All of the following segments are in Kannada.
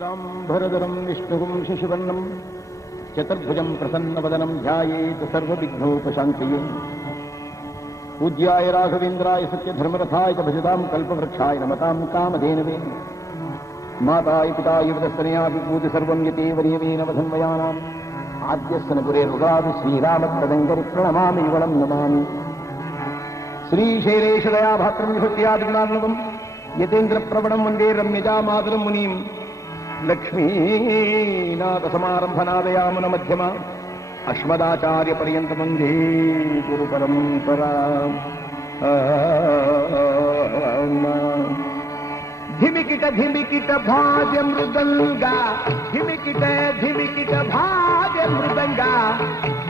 शुक्लाम्बरधरं विष्णुं शशिवर्णं चतुर्भुजं प्रसन्नवदनं ध्यायेत् सर्वविघ्नोपशान्तये। पूज्याय राघवेन्द्राय सत्यधर्मरथाय च भजतां कल्पवृक्षाय नमतां कामधेनवे। माताय पिताय वदस्तनया विभूति सर्वं यतेव नियमेन वधन्वयानाम् आद्यस्य न गुरेरुगादि श्रीरामत्तदङ्करि प्रणमामि युगलं नमामि। श्रीशैलेशदयाभात्रं विभूत्यादिगुणार्णवं यतेन्द्रप्रवणं वन्दे रम्यजामातरं मुनिं। लक्ष्मीनाथसमारम्भनादयामुन मध्यमा अस्मदाचार्यपर्यन्तं वन्दे गुरुपरम्पराम्। धिमिकिट धिमिकिट भाज मृदंगा, धिमिकिट धिमिकिट भाज मृदंगा,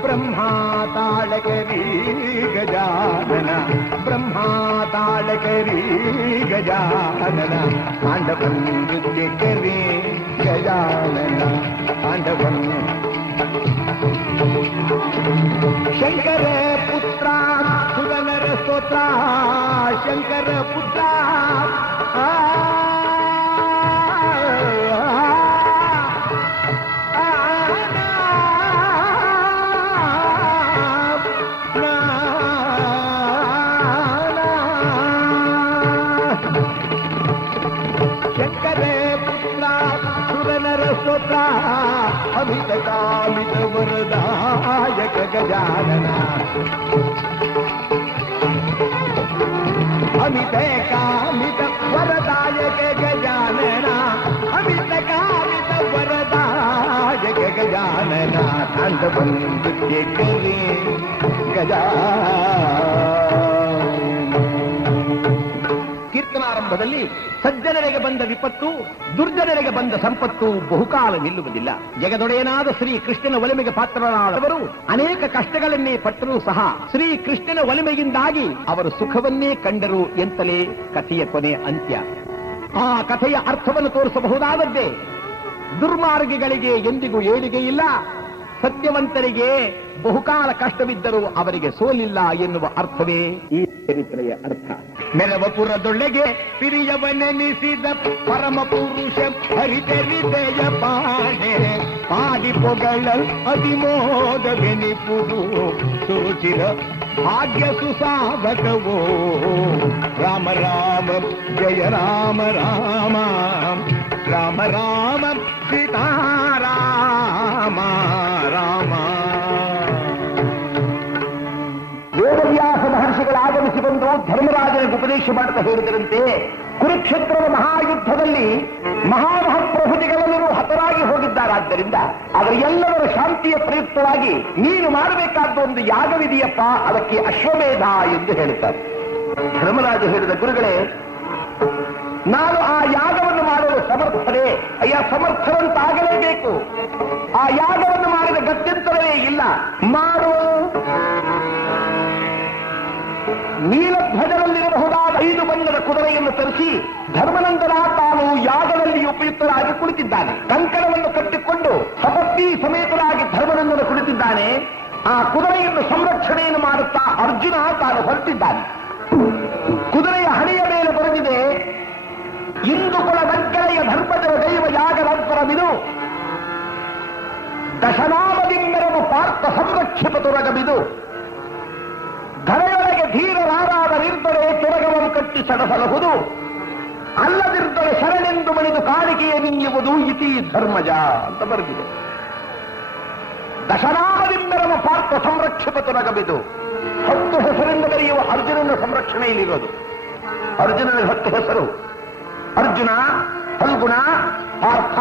ब्रह्मा ताळकरी गजानन, ब्रह्मा ताळकरी गजानन, तांडवं नृत्य करे गजानन, तांडवं। शंकर पुत्रा सुगनर स्तोत्रा, शंकर पुत्रा अमित कामित वरदायक गजानना, अमित कामित वरदायक गजानना, अमित कामित वरदायक गजानना, तांडवं नृत्य करे गजानन। ಕೀರ್ತನಾರಂಭದಲ್ಲಿ ಸಜ್ಜನರಿಗೆ ಬಂದ ವಿಪತ್ತು, ದುರ್ಜನರಿಗೆ ಬಂದ ಸಂಪತ್ತು ಬಹುಕಾಲ ನಿಲ್ಲುವುದಿಲ್ಲ. ಜಗದೊಡೆಯನಾದ ಶ್ರೀ ಕೃಷ್ಣನ ಒಲಿಮೆಗೆ ಪಾತ್ರರಾದವರು ಅನೇಕ ಕಷ್ಟಗಳನ್ನೇ ಪಟ್ಟರೂ ಸಹ ಶ್ರೀ ಕೃಷ್ಣನ ಒಲಿಮೆಯಿಂದಾಗಿ ಅವರು ಸುಖವನ್ನೇ ಕಂಡರು ಎಂತಲೇ ಕಥೆಯ ಕೊನೆ ಅಂತ್ಯ. ಆ ಕಥೆಯ ಅರ್ಥವನ್ನು ತೋರಿಸಬಹುದಾದದ್ದೇ. ದುರ್ಮಾರ್ಗಿಗಳಿಗೆ ಎಂದಿಗೂ ಏಳಿಗೆ ಇಲ್ಲ, ಸತ್ಯವಂತರಿಗೆ ಬಹುಕಾಲ ಕಷ್ಟವಿದ್ದರೂ ಅವರಿಗೆ ಸೋಲಿಲ್ಲ ಎನ್ನುವ ಅರ್ಥವೇ ಈ ಚರಿತ್ರೆಯ ಅರ್ಥ. ಮೆರವಪುರದೊಳಗೆ ಪಿರಿಯವನೆನಿಸಿದ ಪರಮ ಪುರುಷ ಹರಿತರಿದೆಯ ಪಾಡೆ, ಪಾಡಿ ಪೊಗಳ ಅತಿಮೋದವೆನಿಪುದು ಸೂಚಿರ ಭಾಗ್ಯ ಸುಸಾಧಕವೋ. ರಾಮ ರಾಮ ಜಯ ರಾಮ ರಾಮ, ರಾಮ ರಾಮ ಸೀತಾರಾಮ ರಾಮ. ವೇದವ್ಯಾಸ ಮಹರ್ಷಿಗಳು ಆಗಮಿಸಿ ಬಂದು ಧರ್ಮರಾಜನಿಗೆ ಉಪದೇಶ ಮಾಡುತ್ತಾ ಹೇಳಿದರಂತೆ, ಕುರುಕ್ಷೇತ್ರದ ಮಹಾಯುದ್ಧದಲ್ಲಿ ಮಹಾಮಹಪ್ರಭುತಿಗಳೆಲ್ಲರೂ ಹತರಾಗಿ ಹೋಗಿದ್ದಾರಾದ್ದರಿಂದ ಅದರ ಎಲ್ಲವರ ಶಾಂತಿಯ ಪ್ರಯುಕ್ತವಾಗಿ ನೀನು ಮಾಡಬೇಕಾದ ಒಂದು ಯಾಗವಿದೆಯಪ್ಪ, ಅದಕ್ಕೆ ಅಶ್ವಮೇಧ ಎಂದು ಹೇಳುತ್ತಾರೆ. ಧರ್ಮರಾಜ ಹೇಳಿದ, ಗುರುಗಳೇ, ನಾನು ಆ ಯಾಗವನ್ನು ಮಾಡಲು ಸಮರ್ಥರೇ? ಅಯ್ಯ, ಸಮರ್ಥರಂತಾಗಲೇಬೇಕು. ಆ ಯಾಗವನ್ನು ಮಾಡಿದ ಗತ್ಯಂತರವೇ ಇಲ್ಲ. ಮಾಡುವ ನೀಲಧ್ವಜದಲ್ಲಿರಬಹುದಾದ 5 ಬಣ್ಣದ ಕುದುರೆಯನ್ನು ತರಿಸಿ ಧರ್ಮನಂದನ ತಾನು ಯಾಗದಲ್ಲಿ ಉಪಯುಕ್ತರಾಗಿ ಕುಳಿತಿದ್ದಾನೆ. ಕಂಕಣವನ್ನು ಕಟ್ಟಿಕೊಂಡು ಸಪತ್ನಿ ಸಮೇತರಾಗಿ ಧರ್ಮನಂದನ ಕುಳಿತಿದ್ದಾನೆ. ಆ ಕುದುರೆಯನ್ನು ಸಂರಕ್ಷಣೆಯನ್ನು ಮಾಡುತ್ತಾ ಅರ್ಜುನ ತಾನು ಹೊರಟಿದ್ದಾನೆ. ಕುದುರೆಯ ಹಣೆಯ ಮೇಲೆ ಬರೆದಿದೆ, ಇಂದು ಕುಲ ನಗ್ಗಳೆಯ ಧರ್ಮಜರ ದೈವ ಯಾಗದಂತರವಿದು, ದಶನಾಮದಿಂದರವ ಪಾರ್ಥ ಸಂರಕ್ಷಿತ ತೊರಗಬಿದು, ಧರೆಯೊಳಗೆ ಧೀರರಾರಾದ ನಿರ್ದೊಡೆ ತೊರಗವನ್ನು ಕಟ್ಟಿ ಸಡಸಲಹುದು, ಅಲ್ಲದಿರ್ದೊಳೆ ಶರಣೆಂದು ಮಣಿದು ಕಾಣಿಕೆಯೇ ನಿಂಯುವುದು ಇತಿ ಧರ್ಮಜ ಅಂತ ಬರೆದಿದೆ. ದಶನಾಮದಿಂದರವ ಪಾರ್ಥ ಸಂರಕ್ಷಿತ ತೊರಗಬಿದು, 10 ಹೆಸರಿಂದ ಬರೆಯುವ ಅರ್ಜುನನ ಸಂರಕ್ಷಣೆಯಲ್ಲಿರೋದು. ಅರ್ಜುನನ 10 ಹೆಸರು: ಅರ್ಜುನ, ಫಲ್ಗುಣ, ಪಾರ್ಥ,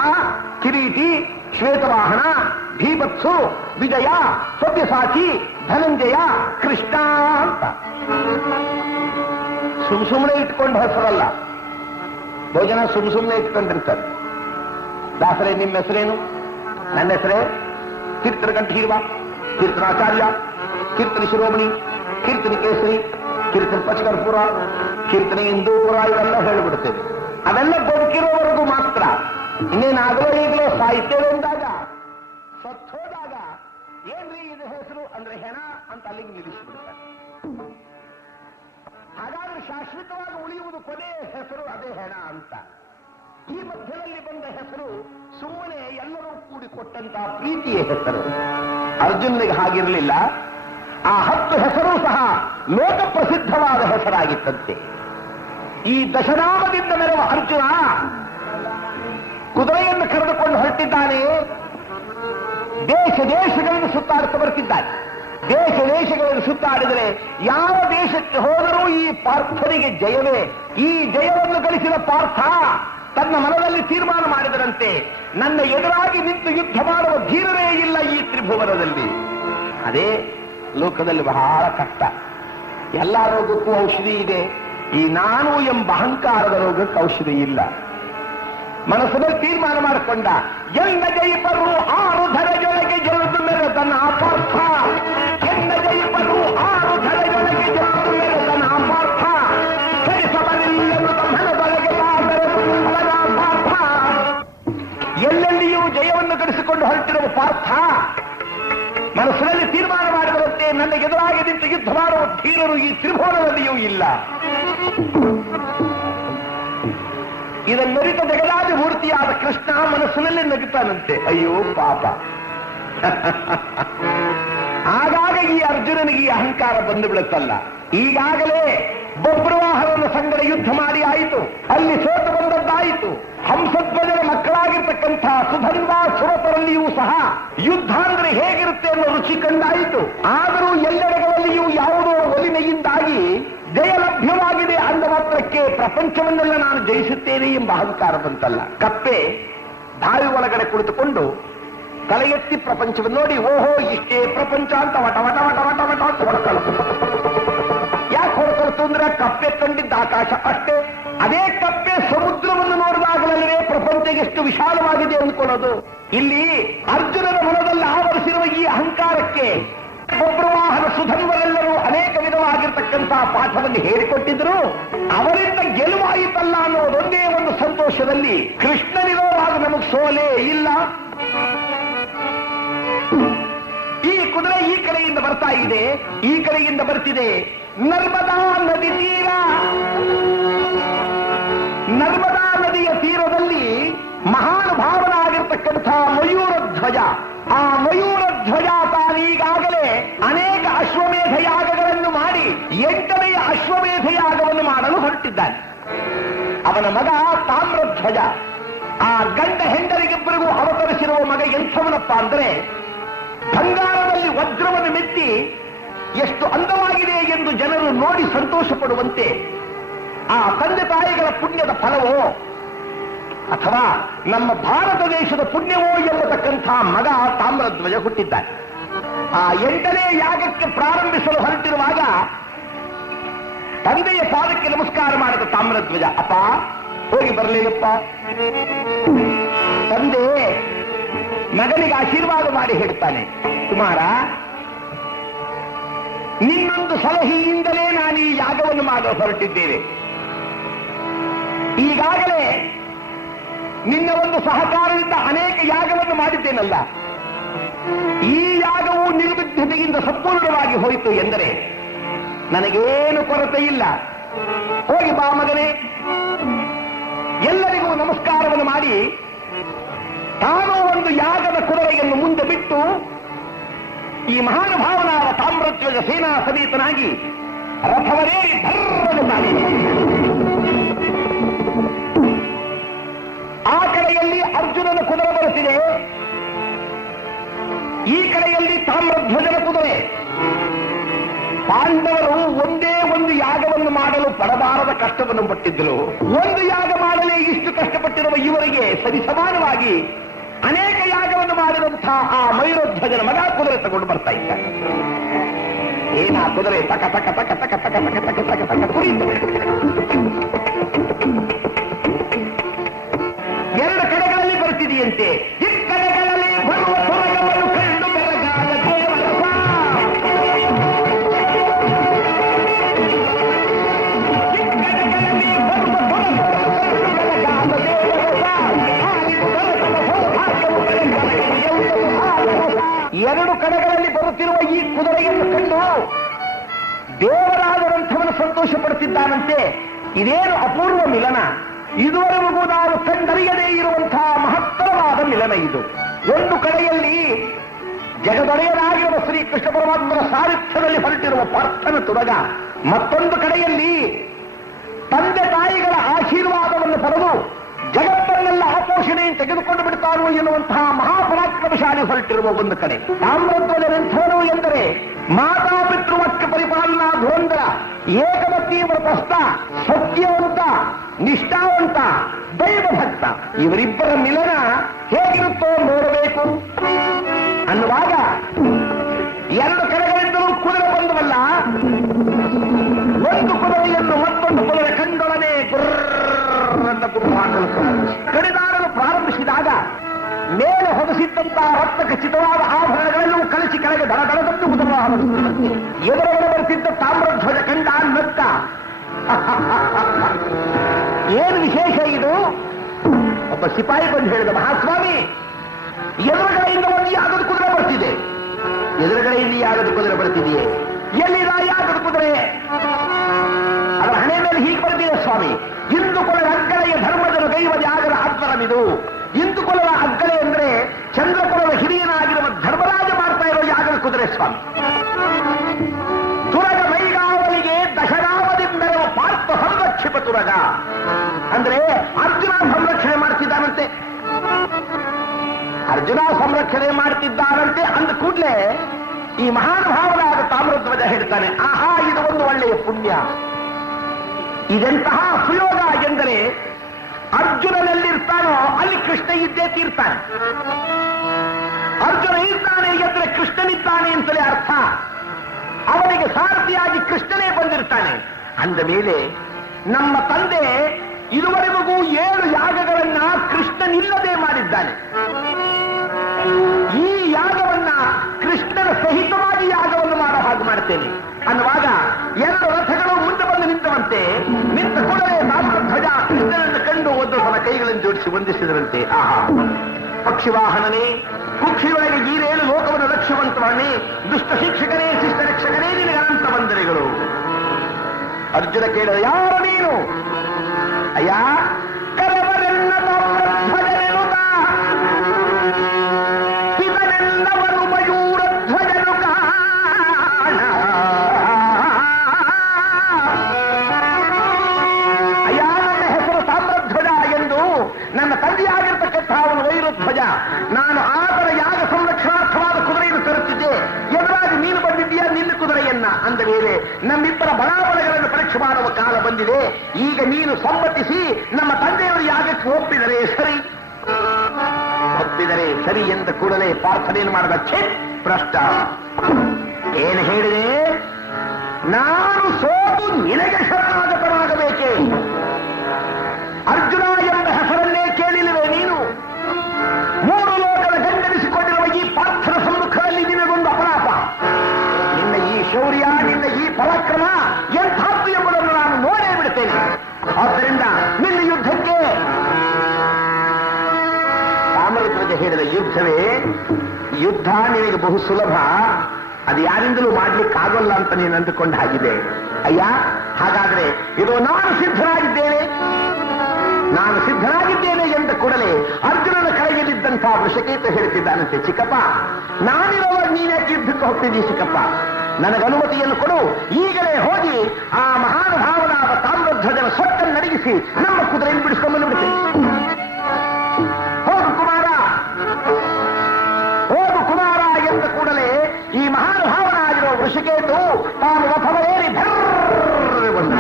ಕಿರೀಟಿ, ಶ್ವೇತವಾಹನ, ಭೀಭತ್ಸು, ವಿಜಯ, ಸವ್ಯಸಾಚಿ, ಧನಂಜಯ, ಕೃಷ್ಣ ಅಂತ. ಸುಮ್ಮನೆ ಇಟ್ಕೊಂಡ ಹೆಸರಲ್ಲ. ಭೋಜನ ಸುಮ್ಮನೆ ಇಟ್ಕೊಂಡಿರ್ತಾರೆ. ದಾಸರೇ, ನಿಮ್ಮ ಹೆಸರೇನು? ನನ್ನ ಹೆಸರೇ ಕೀರ್ತನ ಕಂಠೀರ್ವ, ಕೀರ್ತನಾಚಾರ್ಯ, ಕೀರ್ತನ ಶಿರೋಮಣಿ, ಕೀರ್ತನ ಕೇಸರಿ, ಕೀರ್ತನ ಪಚಕರ್ಪುರ, ಕೀರ್ತನ ಇಂದೂಪುರ, ಇವೆಲ್ಲ ಹೇಳಿಬಿಡ್ತೇವೆ. ಅವೆಲ್ಲ ಬದುಕಿರೋವರೆಗೂ ಮಾತ್ರ. ಇನ್ನೇನಾಗಲೋ ಈಗಲೋ ಸಾಹಿತ್ಯವೇ ಅಂದಾಗ, ಸತ್ತೋದಾಗ ಏನ್ರಿ ಇದು ಹೆಸರು ಅಂದ್ರೆ ಹೆಣ ಅಂತ ಅಲ್ಲಿಗೆ ನಿಲ್ಲಿಸಿಬಿಡ್ತಾರೆ. ಹಾಗಾದ್ರೆ ಶಾಶ್ವತವಾಗಿ ಉಳಿಯುವುದು ಕೊನೆಯ ಹೆಸರು, ಅದೇ ಹೆಣ ಅಂತ. ಈ ಮಧ್ಯದಲ್ಲಿ ಬಂದ ಹೆಸರು ಸುಮ್ಮನೆ ಎಲ್ಲರೂ ಕೂಡಿಕೊಟ್ಟಂತಹ ಪ್ರೀತಿಯ ಹೆಸರು. ಅರ್ಜುನನಿಗೆ ಹಾಗಿರಲಿಲ್ಲ. ಆ 10 ಹೆಸರು ಸಹ ಲೋಕ ಪ್ರಸಿದ್ಧವಾದ ಹೆಸರಾಗಿತ್ತಂತೆ. ಈ ದಶನಾಮದಿಂದ ಮೆರವ ಅರ್ಜುನ ಕುದುರೆಯನ್ನು ಕರೆದುಕೊಂಡು ಹೊರಟಿದ್ದಾನೆ. ದೇಶ ದೇಶಗಳನ್ನು ಸುತ್ತಾಡುತ್ತಾ ಬರ್ತಿದ್ದಾನೆ. ದೇಶ ದೇಶಗಳನ್ನು ಸುತ್ತಾಡಿದರೆ ಯಾವ ದೇಶಕ್ಕೆ ಹೋದರೂ ಈ ಪಾರ್ಥನಿಗೆ ಜಯವೇ. ಈ ಜಯವನ್ನು ಗಳಿಸಿದ ಪಾರ್ಥ ತನ್ನ ಮನದಲ್ಲಿ ತೀರ್ಮಾನ ಮಾಡಿದರಂತೆ, ನನ್ನ ಎದುರಾಗಿ ನಿಂತು ಯುದ್ಧ ಮಾಡುವ ಧೀರರೇ ಇಲ್ಲ ಈ ತ್ರಿಭುವನದಲ್ಲಿ. ಅದೇ ಲೋಕದಲ್ಲಿ ಬಹಳ ಕಷ್ಟ. ಎಲ್ಲ ರೋಗಕ್ಕೂ ಔಷಧಿ ಇದೆ, ಈ ನಾನು ಎಂಬ ಅಹಂಕಾರದ ರೋಗಕ್ಕೆ ಔಷಧಿ ಇಲ್ಲ. ಮನಸ್ಸಿನಲ್ಲಿ ತೀರ್ಮಾನ ಮಾಡಿಕೊಂಡ, ಎನ್ನ ಜಯಿಪರು 6 ಧರೆಯೊಳಗೆ ಜರುದು ಮೆರೆದನ ಪಾರ್ಥ, ಎನ್ನ ಜಯಿಪರು 6 ಧರೆಯೊಳಗೆ ಜರುದು ಮೆರೆದನ ಪಾರ್ಥ, ಕಳಿಸಬರಿಲ್ಲನು ಮನದೊಳಗೆ ಪಾರ್ಥ. ಎಲ್ಲೆಲ್ಲಿಯೂ ಜಯವನ್ನು ಗಳಿಸಿಕೊಂಡು ಹೊರಟಿರುವ ಪಾರ್ಥ ಮನಸ್ಸಿನಲ್ಲಿ ತೀರ್ಮಾನ ಮಾಡಿದರಂತೆ, ನನ್ನ ಎದುರಾಗಿ ನಿಂತು ಯುದ್ಧ ಮಾಡುವ ಧೀರರು ಈ ತ್ರಿಭುವನದಲ್ಲಿಯೂ ಇಲ್ಲ. ಇದನ್ನರಿತ ಜಗದಾದಿ ಮೂರ್ತಿಯಾದ ಕೃಷ್ಣ ಮನಸ್ಸಿನಲ್ಲಿ ನಗುತ್ತಾನಂತೆ, ಅಯ್ಯೋ ಪಾಪ. ಆಗಾಗ ಈ ಅರ್ಜುನನಿಗೆ ಈ ಅಹಂಕಾರ ಬಂದು ಬಿಡುತ್ತಲ್ಲ. ಈಗಾಗಲೇ ಬಬ್ರುವಾಹನನ ಸಂಗಡ ಯುದ್ಧ ಮಾಡಿ ಆಯಿತು, ಅಲ್ಲಿ ಸೋತು ಬಂದದ್ದಾಯಿತು. ಹಂಸಧ್ವಜರ ಮಕ್ಕಳಾಗಿರ್ತಕ್ಕಂಥ ಸುಧನ್ವ ಸುರತರಲ್ಲಿಯೂ ಸಹ ಯುದ್ಧ ಅಂದ್ರೆ ಹೇಗಿರುತ್ತೆ ಅನ್ನೋ ರುಚಿ ಕಂಡಾಯಿತು. ಆದರೂ ಎಲ್ಲೆಡೆಗಳಲ್ಲಿಯೂ ಯಾವುದೋ ಒಲಿಮೆಯಿಂದಾಗಿ ಜಯ ಲಭ್ಯವಾಗಿದೆ ಅಂದ ಮಾತ್ರಕ್ಕೆ ಪ್ರಪಂಚವನ್ನೆಲ್ಲ ನಾನು ಜಯಿಸುತ್ತೇನೆ ಎಂಬ ಅಹಂಕಾರ ಬಂತಲ್ಲ. ಕಪ್ಪೆ ಬಾವಿ ಒಳಗಡೆ ಕುಳಿತುಕೊಂಡು ತಲೆ ಎತ್ತಿ ಪ್ರಪಂಚವನ್ನು ನೋಡಿ, ಓಹೋ ಇಷ್ಟೇ ಪ್ರಪಂಚ ಅಂತ ವಟ ವಟ ವಟ ವಟ ವಟ ಅಂತ ಹೊಡ್ಕೊಳ್ತು. ಯಾಕೆ ಹೊಡ್ಕೊಳ್ತು ಅಂದ್ರೆ ಕಪ್ಪೆ ಕಂಡಿದ್ದ ಆಕಾಶ ಅಷ್ಟೇ. ಅದೇ ಕಪ್ಪೆ ಸಮುದ್ರವನ್ನು ನೋಡಿದಾಗಲೇ ಪ್ರಪಂಚ ಎಷ್ಟು ವಿಶಾಲವಾಗಿದೆ ಅಂದ್ಕೊಳ್ಳೋದು. ಇಲ್ಲಿ ಅರ್ಜುನನ ಮನದಲ್ಲಿ ಆವರಿಸಿರುವ ಈ ಅಹಂಕಾರಕ್ಕೆ ಬಬ್ರುವಾಹನ ಸುಧನ್ವರೆಲ್ಲರೂ ಅನೇಕ ವಿಧವಾಗಿರ್ತಕ್ಕಂತಹ ಪಾಠವನ್ನು ಹೇಳಿಕೊಟ್ಟಿದ್ರು. ಅವರಿಂದ ಗೆಲುವಾಯಿತಲ್ಲ ಅನ್ನೋದೊಂದೇ ಒಂದು ಸಂತೋಷದಲ್ಲಿ ಕೃಷ್ಣನಿರೋವಾಗ ನಮಗೆ ಸೋಲೇ ಇಲ್ಲ. ಈ ಕುದುರೆ ಈ ಕಡೆಯಿಂದ ಬರ್ತಾ ಇದೆ, ಈ ಕಡೆಯಿಂದ ಬರ್ತಿದೆ. ನರ್ಮದಾ ನದಿ ತೀರ, ನರ್ಮದಾ ನದಿಯ ತೀರದಲ್ಲಿ ಮಹಾನುಭಾವನಾಗಿರ್ತಕ್ಕಂಥ ಮಯೂರ ಧ್ವಜ. ಆ ಮಯೂರ ಧ್ವಜ ತಾನೀಗಾಗಲೇ ಅನೇಕ ಅಶ್ವಮೇಧ ಯಾಗಗಳನ್ನು ಮಾಡಿ 8ನೇ ಅಶ್ವಮೇಧ ಯಾಗವನ್ನು ಮಾಡಲು ಹೊರಟಿದ್ದಾನೆ. ಅವನ ಮಗ ತಾಮ್ರಧ್ವಜ. ಆ ಗಂಡ ಹೆಂಡರಿಗಿಬ್ಬರಿಗೂ ಅವತರಿಸಿರುವ ಮಗ ಎಂಥವನಪ್ಪ ಅಂದ್ರೆ, ಬಂಗಾರದಲ್ಲಿ ವಜ್ರವನ್ನು ಮೆತ್ತಿ ಎಷ್ಟು ಅಂದವಾಗಿದೆ ಎಂದು ಜನರು ನೋಡಿ ಸಂತೋಷ ಪಡುವಂತೆ ಆ ತಂದೆ ತಾಯಿಗಳ ಪುಣ್ಯದ ಫಲವೋ ಅಥವಾ ನಮ್ಮ ಭಾರತ ದೇಶದ ಪುಣ್ಯವೋ ಎಂಬತಕ್ಕಂಥ ಮಗ ತಾಮ್ರಧ್ವಜ ಹುಟ್ಟಿದ್ದಾನೆ. ಆ 8ನೇ ಯಾಗಕ್ಕೆ ಪ್ರಾರಂಭಿಸಲು ಹೊರಟಿರುವಾಗ ತಂದೆಯ ಪಾದಕ್ಕೆ ನಮಸ್ಕಾರ ಮಾಡಿದ ತಾಮ್ರಧ್ವಜ, ಅಪ್ಪ ಹೋಗಿ ಬರಲಿಲ್ಲಪ್ಪ. ತಂದೆ ಮಗನಿಗೆ ಆಶೀರ್ವಾದ ಮಾಡಿ ಹೇಳ್ತಾನೆ, ಕುಮಾರ ನಿನ್ನೊಂದು ಸಲಹೆಯಿಂದಲೇ ನಾನು ಈ ಯಾಗವನ್ನು ಮಾಡಲು ಹೊರಟಿದ್ದೇನೆ. ಈಗಾಗಲೇ ನಿನ್ನ ಒಂದು ಸಹಕಾರದಿಂದ ಅನೇಕ ಯಾಗವನ್ನು ಮಾಡಿದ್ದೇನಲ್ಲ, ಈ ಯಾಗವು ನಿರ್ವಿಘ್ನತೆಯಿಂದ ಸಂಪೂರ್ಣವಾಗಿ ಹೋಯಿತು ಎಂದರೆ ನನಗೇನು ಕೊರತೆ ಇಲ್ಲ. ಹೋಗಿ ಬಾ ಮಗನೇ. ಎಲ್ಲರಿಗೂ ನಮಸ್ಕಾರವನ್ನು ಮಾಡಿ ತಾನು ಒಂದು ಯಾಗದ ಕುದುರೆಯನ್ನು ಮುಂದೆ ಬಿಟ್ಟು ಈ ಮಹಾನುಭಾವನಾದ ತಾಮ್ರಧ್ವಜ ಸೇನಾ ಸಮೇತನಾಗಿ ರಥವರೇರಿ ಭರ್ರನೆ ಮಾಡಿ ಆ ಕಡೆಯಲ್ಲಿ ಅರ್ಜುನನ ಕುದುರೆ ಬರುತ್ತಿದೆ, ಈ ಕಡೆಯಲ್ಲಿ ತಾಮ್ರಧ್ವಜನ ಕುದುರೆ. ಪಾಂಡವರು ಒಂದೇ ಒಂದು ಯಾಗವನ್ನು ಮಾಡಲು ಪಡಬಾರದ ಕಷ್ಟವನ್ನು ಪಟ್ಟಿದ್ದರು. ಒಂದು ಯಾಗ ಮಾಡಲೇ ಇಷ್ಟು ಕಷ್ಟಪಟ್ಟಿರುವ ಇವರಿಗೆ ಸರಿಸಮಾನವಾಗಿ ಅನೇಕ ಯಾಗವನ್ನು ಮಾಡಿದಂತಹ ಆ ಮಯೂರಧ್ವಜನ ಮಗ ಕುದುರೆ ತಗೊಂಡು ಬರ್ತಾ ಇದ್ದಾರೆ. ಏನ ಕುದುರೆ ತಕ ತಕ ತಕ ತಕ ತಕ ತಕ ತಕ ತಕ ತಕ ಕುರಿತು ಎರಡು ಕಡೆಗಳಲ್ಲಿ ಬರ್ತಿದೆಯಂತೆ. ಈ ಕಡೆಗಳಲ್ಲಿ ಬರುವ ಸ್ವರ್ಗವನ್ನು ಕಂಡು ಬೆಳಗಾದ ದೇವರಸ. ಈ ಕಡೆಗಳಲ್ಲಿ ಬರುವ ಸ್ವರ್ಗವನ್ನು ಬೆಳಗಾದ ದೇವರಸ. ಎರಡು ಕಡೆಗಳಲ್ಲಿ ಬರುತ್ತಿರುವ ಈ ಕುದುರೆಯನ್ನು ಕಂಡು ದೇವರಾದರಂಥವನು ಸಂತೋಷ ಪಡುತ್ತಿದ್ದಾನಂತೆ. ಇದೇನು ಅಪೂರ್ವ ಮಿಲನ, ಇದುವರೆಗೂ ನಾವು ಕಂಡರಿಯದೇ ಇರುವಂತಹ ಮಹತ್ತರವಾದ ಮಿಲನ. ಗಮನ ಇದು. ಒಂದು ಕಡೆಯಲ್ಲಿ ಜಗದೊಡೆಯನಾಗಿರುವ ಶ್ರೀಕೃಷ್ಣ ಪರಮಾತ್ಮನ ಸಾರಥ್ಯದಲ್ಲಿ ಹೊರಟಿರುವ ಪಾರ್ಥನ ತುರಗ, ಮತ್ತೊಂದು ಕಡೆಯಲ್ಲಿ ತಂದೆ ತಾಯಿಗಳ ಆಶೀರ್ವಾದವನ್ನು ಪಡೆದು ಜಗತ್ತನ್ನೆಲ್ಲ ಆಪೋಷಣೆ ತೆಗೆದುಕೊಂಡು ಬಿಡ್ತಾರೋ ಎನ್ನುವಂತಹ ಮಹಾಪರಾಕ್ರಮಶಾಲಿ ಹೊರಟಿರುವ ಒಂದು ಕಡೆ. ತಾಮ್ರಧ್ವಜನೆಂಥವನು ಎಂದರೆ ಮಾತಾಪಿತೃವತ್ಕ ಪರಿಪಾಲನಾ ಧೋಂದರ, ಏಕಮತಿ ವ್ರತಸ್ಥ, ಸತ್ಯವಂತ, ನಿಷ್ಠಾವಂತ, ದೈವಭಕ್ತ. ಇವರಿಬ್ಬರ ಮಿಲನ ಹೇಗಿರುತ್ತೋ ನೋಡಬೇಕು ಅನ್ನುವಾಗ ಎರಡು ಕಡೆಗಳಿಂದಲೂ ಕುದುರೆ ಬಂದವಲ್ಲ, ಒಂದು ಕುದುರೆಯನ್ನು ಮತ್ತೊಂದು ಕುದುರೆ ಕಂಡೊಡನೆ ಕಡಿದಾಡಲು ಪ್ರಾರಂಭಿಸಿದಾಗ ಮೇಲೆ ಹೊದಸಿದ್ದಂತಹ ರಕ್ತ ಖಚಿತವಾದ ಆಭರಣಗಳೆಲ್ಲವೂ ಕಳಿಸಿ ಕೆಳಗೆ ದಡದಡದಂತೆ ಉದರವಾಗುತ್ತಿದ್ದಂತೆ ಎದುರುಗಡೆ ಬರುತ್ತಿದ್ದ ತಾಮ್ರಧ್ವಜ ಕಂಡ ನಕ್ಕ. ಏನು ವಿಶೇಷ ಇದು? ಒಬ್ಬ ಸಿಪಾಯಿ ಬಂದು ಹೇಳಿದ, ಮಹಾಸ್ವಾಮಿ, ಎದುರುಗಡೆಯಿಂದ ಒಂದು ಯಾಗದ ಕುದುರೆ ಬರ್ತಿದೆ. ಎದುರುಗಡೆಯಿಂದ ಯಾಗದ ಕುದುರೆ ಬರ್ತಿದೆಯೇ? ಎಲ್ಲಿದ ಯಾಗದ ಕುದುರೆ? ಅದರ ಹಣೆ ಮೇಲೆ ಹೀಗೆ ಬರ್ತಿದೆ ಸ್ವಾಮಿ, ಇಂದುಕೊಲದ ಅಗ್ಗಳೆಯ ಧರ್ಮದ ದೈವ ಯಾಗದ ಆಧ್ವರವಿದು. ಇಂದುಕೊಲದ ಅಗ್ಗಳೆ ಅಂದ್ರೆ ಚಂದ್ರಕುಲದ ಹಿರಿಯನಾಗಿರುವ ಧರ್ಮರಾಜ ಮಾಡ್ತಾ ಇರೋ ಯಾಗದ ಕುದುರೆ ಸ್ವಾಮಿ. ತುರಗ ಮೈಗಾವಲಿಗೆ ದಶರಾಮದಿಂದೆರವ ಪಾರ್ಥ ಸಂರಕ್ಷಿಪ ತುರಗ ಅಂದ್ರೆ ಅರ್ಜುನ ಸಂರಕ್ಷಣೆ ಮಾಡ್ತಿದ್ದಾನಂತೆ. ಅರ್ಜುನ ಸಂರಕ್ಷಣೆ ಮಾಡ್ತಿದ್ದಾನಂತೆ ಅಂದ ಕೂಡಲೇ ಈ ಮಹಾನುಭಾವನಾದ ತಾಮ್ರಧ್ವಜ ಹೇಳ್ತಾನೆ, ಆಹಾ, ಇದು ಒಂದು ಒಳ್ಳೆಯ ಪುಣ್ಯ. ಇದೆಂತಹ ಸುಯೋಗ ಎಂದರೆ ಅರ್ಜುನನಲ್ಲಿರ್ತಾನೋ ಅಲ್ಲಿ ಕೃಷ್ಣ ಇದ್ದೇ ತೀರ್ತಾನೆ. ಅರ್ಜುನ ಇರ್ತಾನೆ ಎಂದ್ರೆ ಕೃಷ್ಣನಿದ್ದಾನೆ ಅಂತಲೇ ಅರ್ಥ. ಅವನಿಗೆ ಸಾರಥಿಯಾಗಿ ಕೃಷ್ಣನೇ ಬಂದಿರ್ತಾನೆ. ಅಂದ ಮೇಲೆ ನಮ್ಮ ತಂದೆ ಇದುವರೆಗೂ 7 ಯಾಗಗಳನ್ನ ಕೃಷ್ಣನಿಲ್ಲದೆ ಮಾಡಿದ್ದಾನೆ. ಈ ಯಾಗವನ್ನ ಕೃಷ್ಣನ ಸಹಿತವಾಗಿ ಯಾಗವನ್ನು ಮಾಡೋ ಹಾಗೆ ಮಾಡ್ತೇನೆ ಅನ್ನುವಾಗ 2 ರಥಗಳು ಮುಂದೆ ಬಂದು ನಿಂತವಂತೆ. ನಿಂತ ಕೂಡಲೇ ತಾಮ್ರಧ್ವಜ ಕೃಷ್ಣನನ್ನು ಕಂಡು ಒಂದು ಸಲ ಕೈಗಳನ್ನು ಜೋಡಿಸಿ ವಂದಿಸಿದರಂತೆ. ಆಹಾ, ಪಕ್ಷಿವಾಹನನೇ, ಕುಕ್ಷಿಯೊಳಗೆ ಗೀರೇಳು ಲೋಕವನ್ನು ರಕ್ಷಿಸುವಂತವನೇ, ದುಷ್ಟ ಶಿಕ್ಷಕನೇ, ಶಿಷ್ಟ ರಕ್ಷಕನೇ, ನಿನಗೆ ಅನಂತ ವಂದನೆಗಳು. ಅರ್ಜುನ ಕೇಳಿದ, ಯಾರು ನೀನು? ಅಯ್ಯ, ಕರವರೆಲ್ಲ ತಾಮ್ರಧ್ವಜನೆನುತ ಪಿತನೆಲ್ಲವರು ಮಯೂರಧ್ವಜನು ಕಾಣ. ಅಯ್ಯ, ನನ್ನ ಹೆಸರು ತಾಮ್ರಧ್ವಜ ಎಂದು ನನ್ನ ತಂದೆಯಾಗಿರ್ತಕ್ಕಂಥ ಅವನು ವೈರಧ್ವಜ. ನಾನು ಆತರ ಯಾಗ ಸಂರಕ್ಷಣಾರ್ಥವಾದ ಕುದುರೆಯನ್ನು ತರುತ್ತಿದ್ದೆ. ಎದುರಾಗಿ ನೀನು ಬಂದಿದ್ದೀಯಾ ನಿನ್ನ ಕುದುರೆಯನ್ನ. ಅಂದ ಮೇಲೆ ನಮ್ಮಿಬ್ಬರ ಬಲಾಬಲಗಳನ್ನು ಪರೀಕ್ಷೆ ಮಾಡುವ ಕಾಲ ಬಂದಿದೆ. ಈಗ ನೀನು ಸಮ್ಮತಿಸಿ ನಮ್ಮ ತಂದೆಯವರು ಯಾಗಕ್ಕೆ ಒಪ್ಪಿದರೆ ಸರಿ. ಒಪ್ಪಿದರೆ ಸರಿ ಎಂದ ಕೂಡಲೇ ಪ್ರಾರ್ಥನೆಯನ್ನು ಮಾಡಿದ. ಛೇ ಭ್ರಷ್ಟ, ಏನು ಹೇಳಿದೆ? ನಾನು ಸೋತು ನಿನಗೆ ಶರಣಾಗತನಾಗಬೇಕೆ? ಅರ್ಜುನ ಎಂಬ ಹೆಸರನ್ನೇ ಕೇಳಿಲ್ಲವೇ ನೀನು? 3 ಲೋಕದ ಗಂಡನಿಸಿಕೊಂಡಿರುವ ಈ ಪಾರ್ಥನ ಸಮ್ಮುಖದಲ್ಲಿ ನಿನಗೊಂದು ಅಪರಾಧ. ನಿನ್ನ ಈ ಶೌರ್ಯ, ನಿನ್ನ ಈ ಪರಾಕ್ರಮ ಎಂಥದ್ದು ಎಂಬುದನ್ನು ನಾನು ನೋಡೇ ಬಿಡುತ್ತೇನೆ. ಆದ್ದರಿಂದ ನಿನ್ನ ಯುದ್ಧಕ್ಕೆ. ತಾಮ್ರಧ್ವಜ ಹೇಳಿದ, ಯುದ್ಧವೇ? ಯುದ್ಧ ನಿನಗೆ ಬಹು ಸುಲಭ, ಅದು ಯಾರಿಂದಲೂ ಮಾಡ್ಲಿಕ್ಕಾಗಲ್ಲ ಅಂತ ನೀನು ಅಂದುಕೊಂಡ ಹಾಗಿದೆ. ಅಯ್ಯ, ಹಾಗಾದ್ರೆ ಇದು ನಾನು ಸಿದ್ಧನಾಗಿದ್ದೇನೆ. ನಾನು ಸಿದ್ಧನಾಗಿದ್ದೇನೆ ಎಂದ ಕೂಡಲೇ ಅರ್ಜುನನ ಕೈಯಲ್ಲಿದ್ದಂತಹ ವೃಷಕೇತ ಹೇಳ್ತಿದ್ದಾನಂತೆ, ಚಿಕ್ಕಪ್ಪ, ನಾನಿರುವಾಗ ನೀನ್ಯಾಕೆ ಯುದ್ಧಕ್ಕೆ ಹೋಗ್ತಿದ್ದೀ ಚಿಕ್ಕಪ್ಪ? ನನಗೆ ಅನುಮತಿಯನ್ನು ಕೊಡು. ಈಗಲೇ ಹೋಗಿ ಆ ಮಹಾನುಭಾವನಾದ ತಾಮ್ರಧ್ವಜನ ಸೊಟ್ಟನ್ನು ನಡಗಿಸಿ ನಮ್ಮ ಕುದುರೆಯನ್ನು ಬಿಡಿಸ್ಕೊಂಡು ಬಿಡ್ತೇನೆ. ಹೋಗು ಕುಮಾರ, ಹೋಗು ಕುಮಾರ ಎಂದ ಕೂಡಲೇ ಈ ಮಹಾನುಭಾವನಾಗಿರುವ ವೃಷಕೇತು ತಾನು ರಥವೇರಿ ಬಂದ.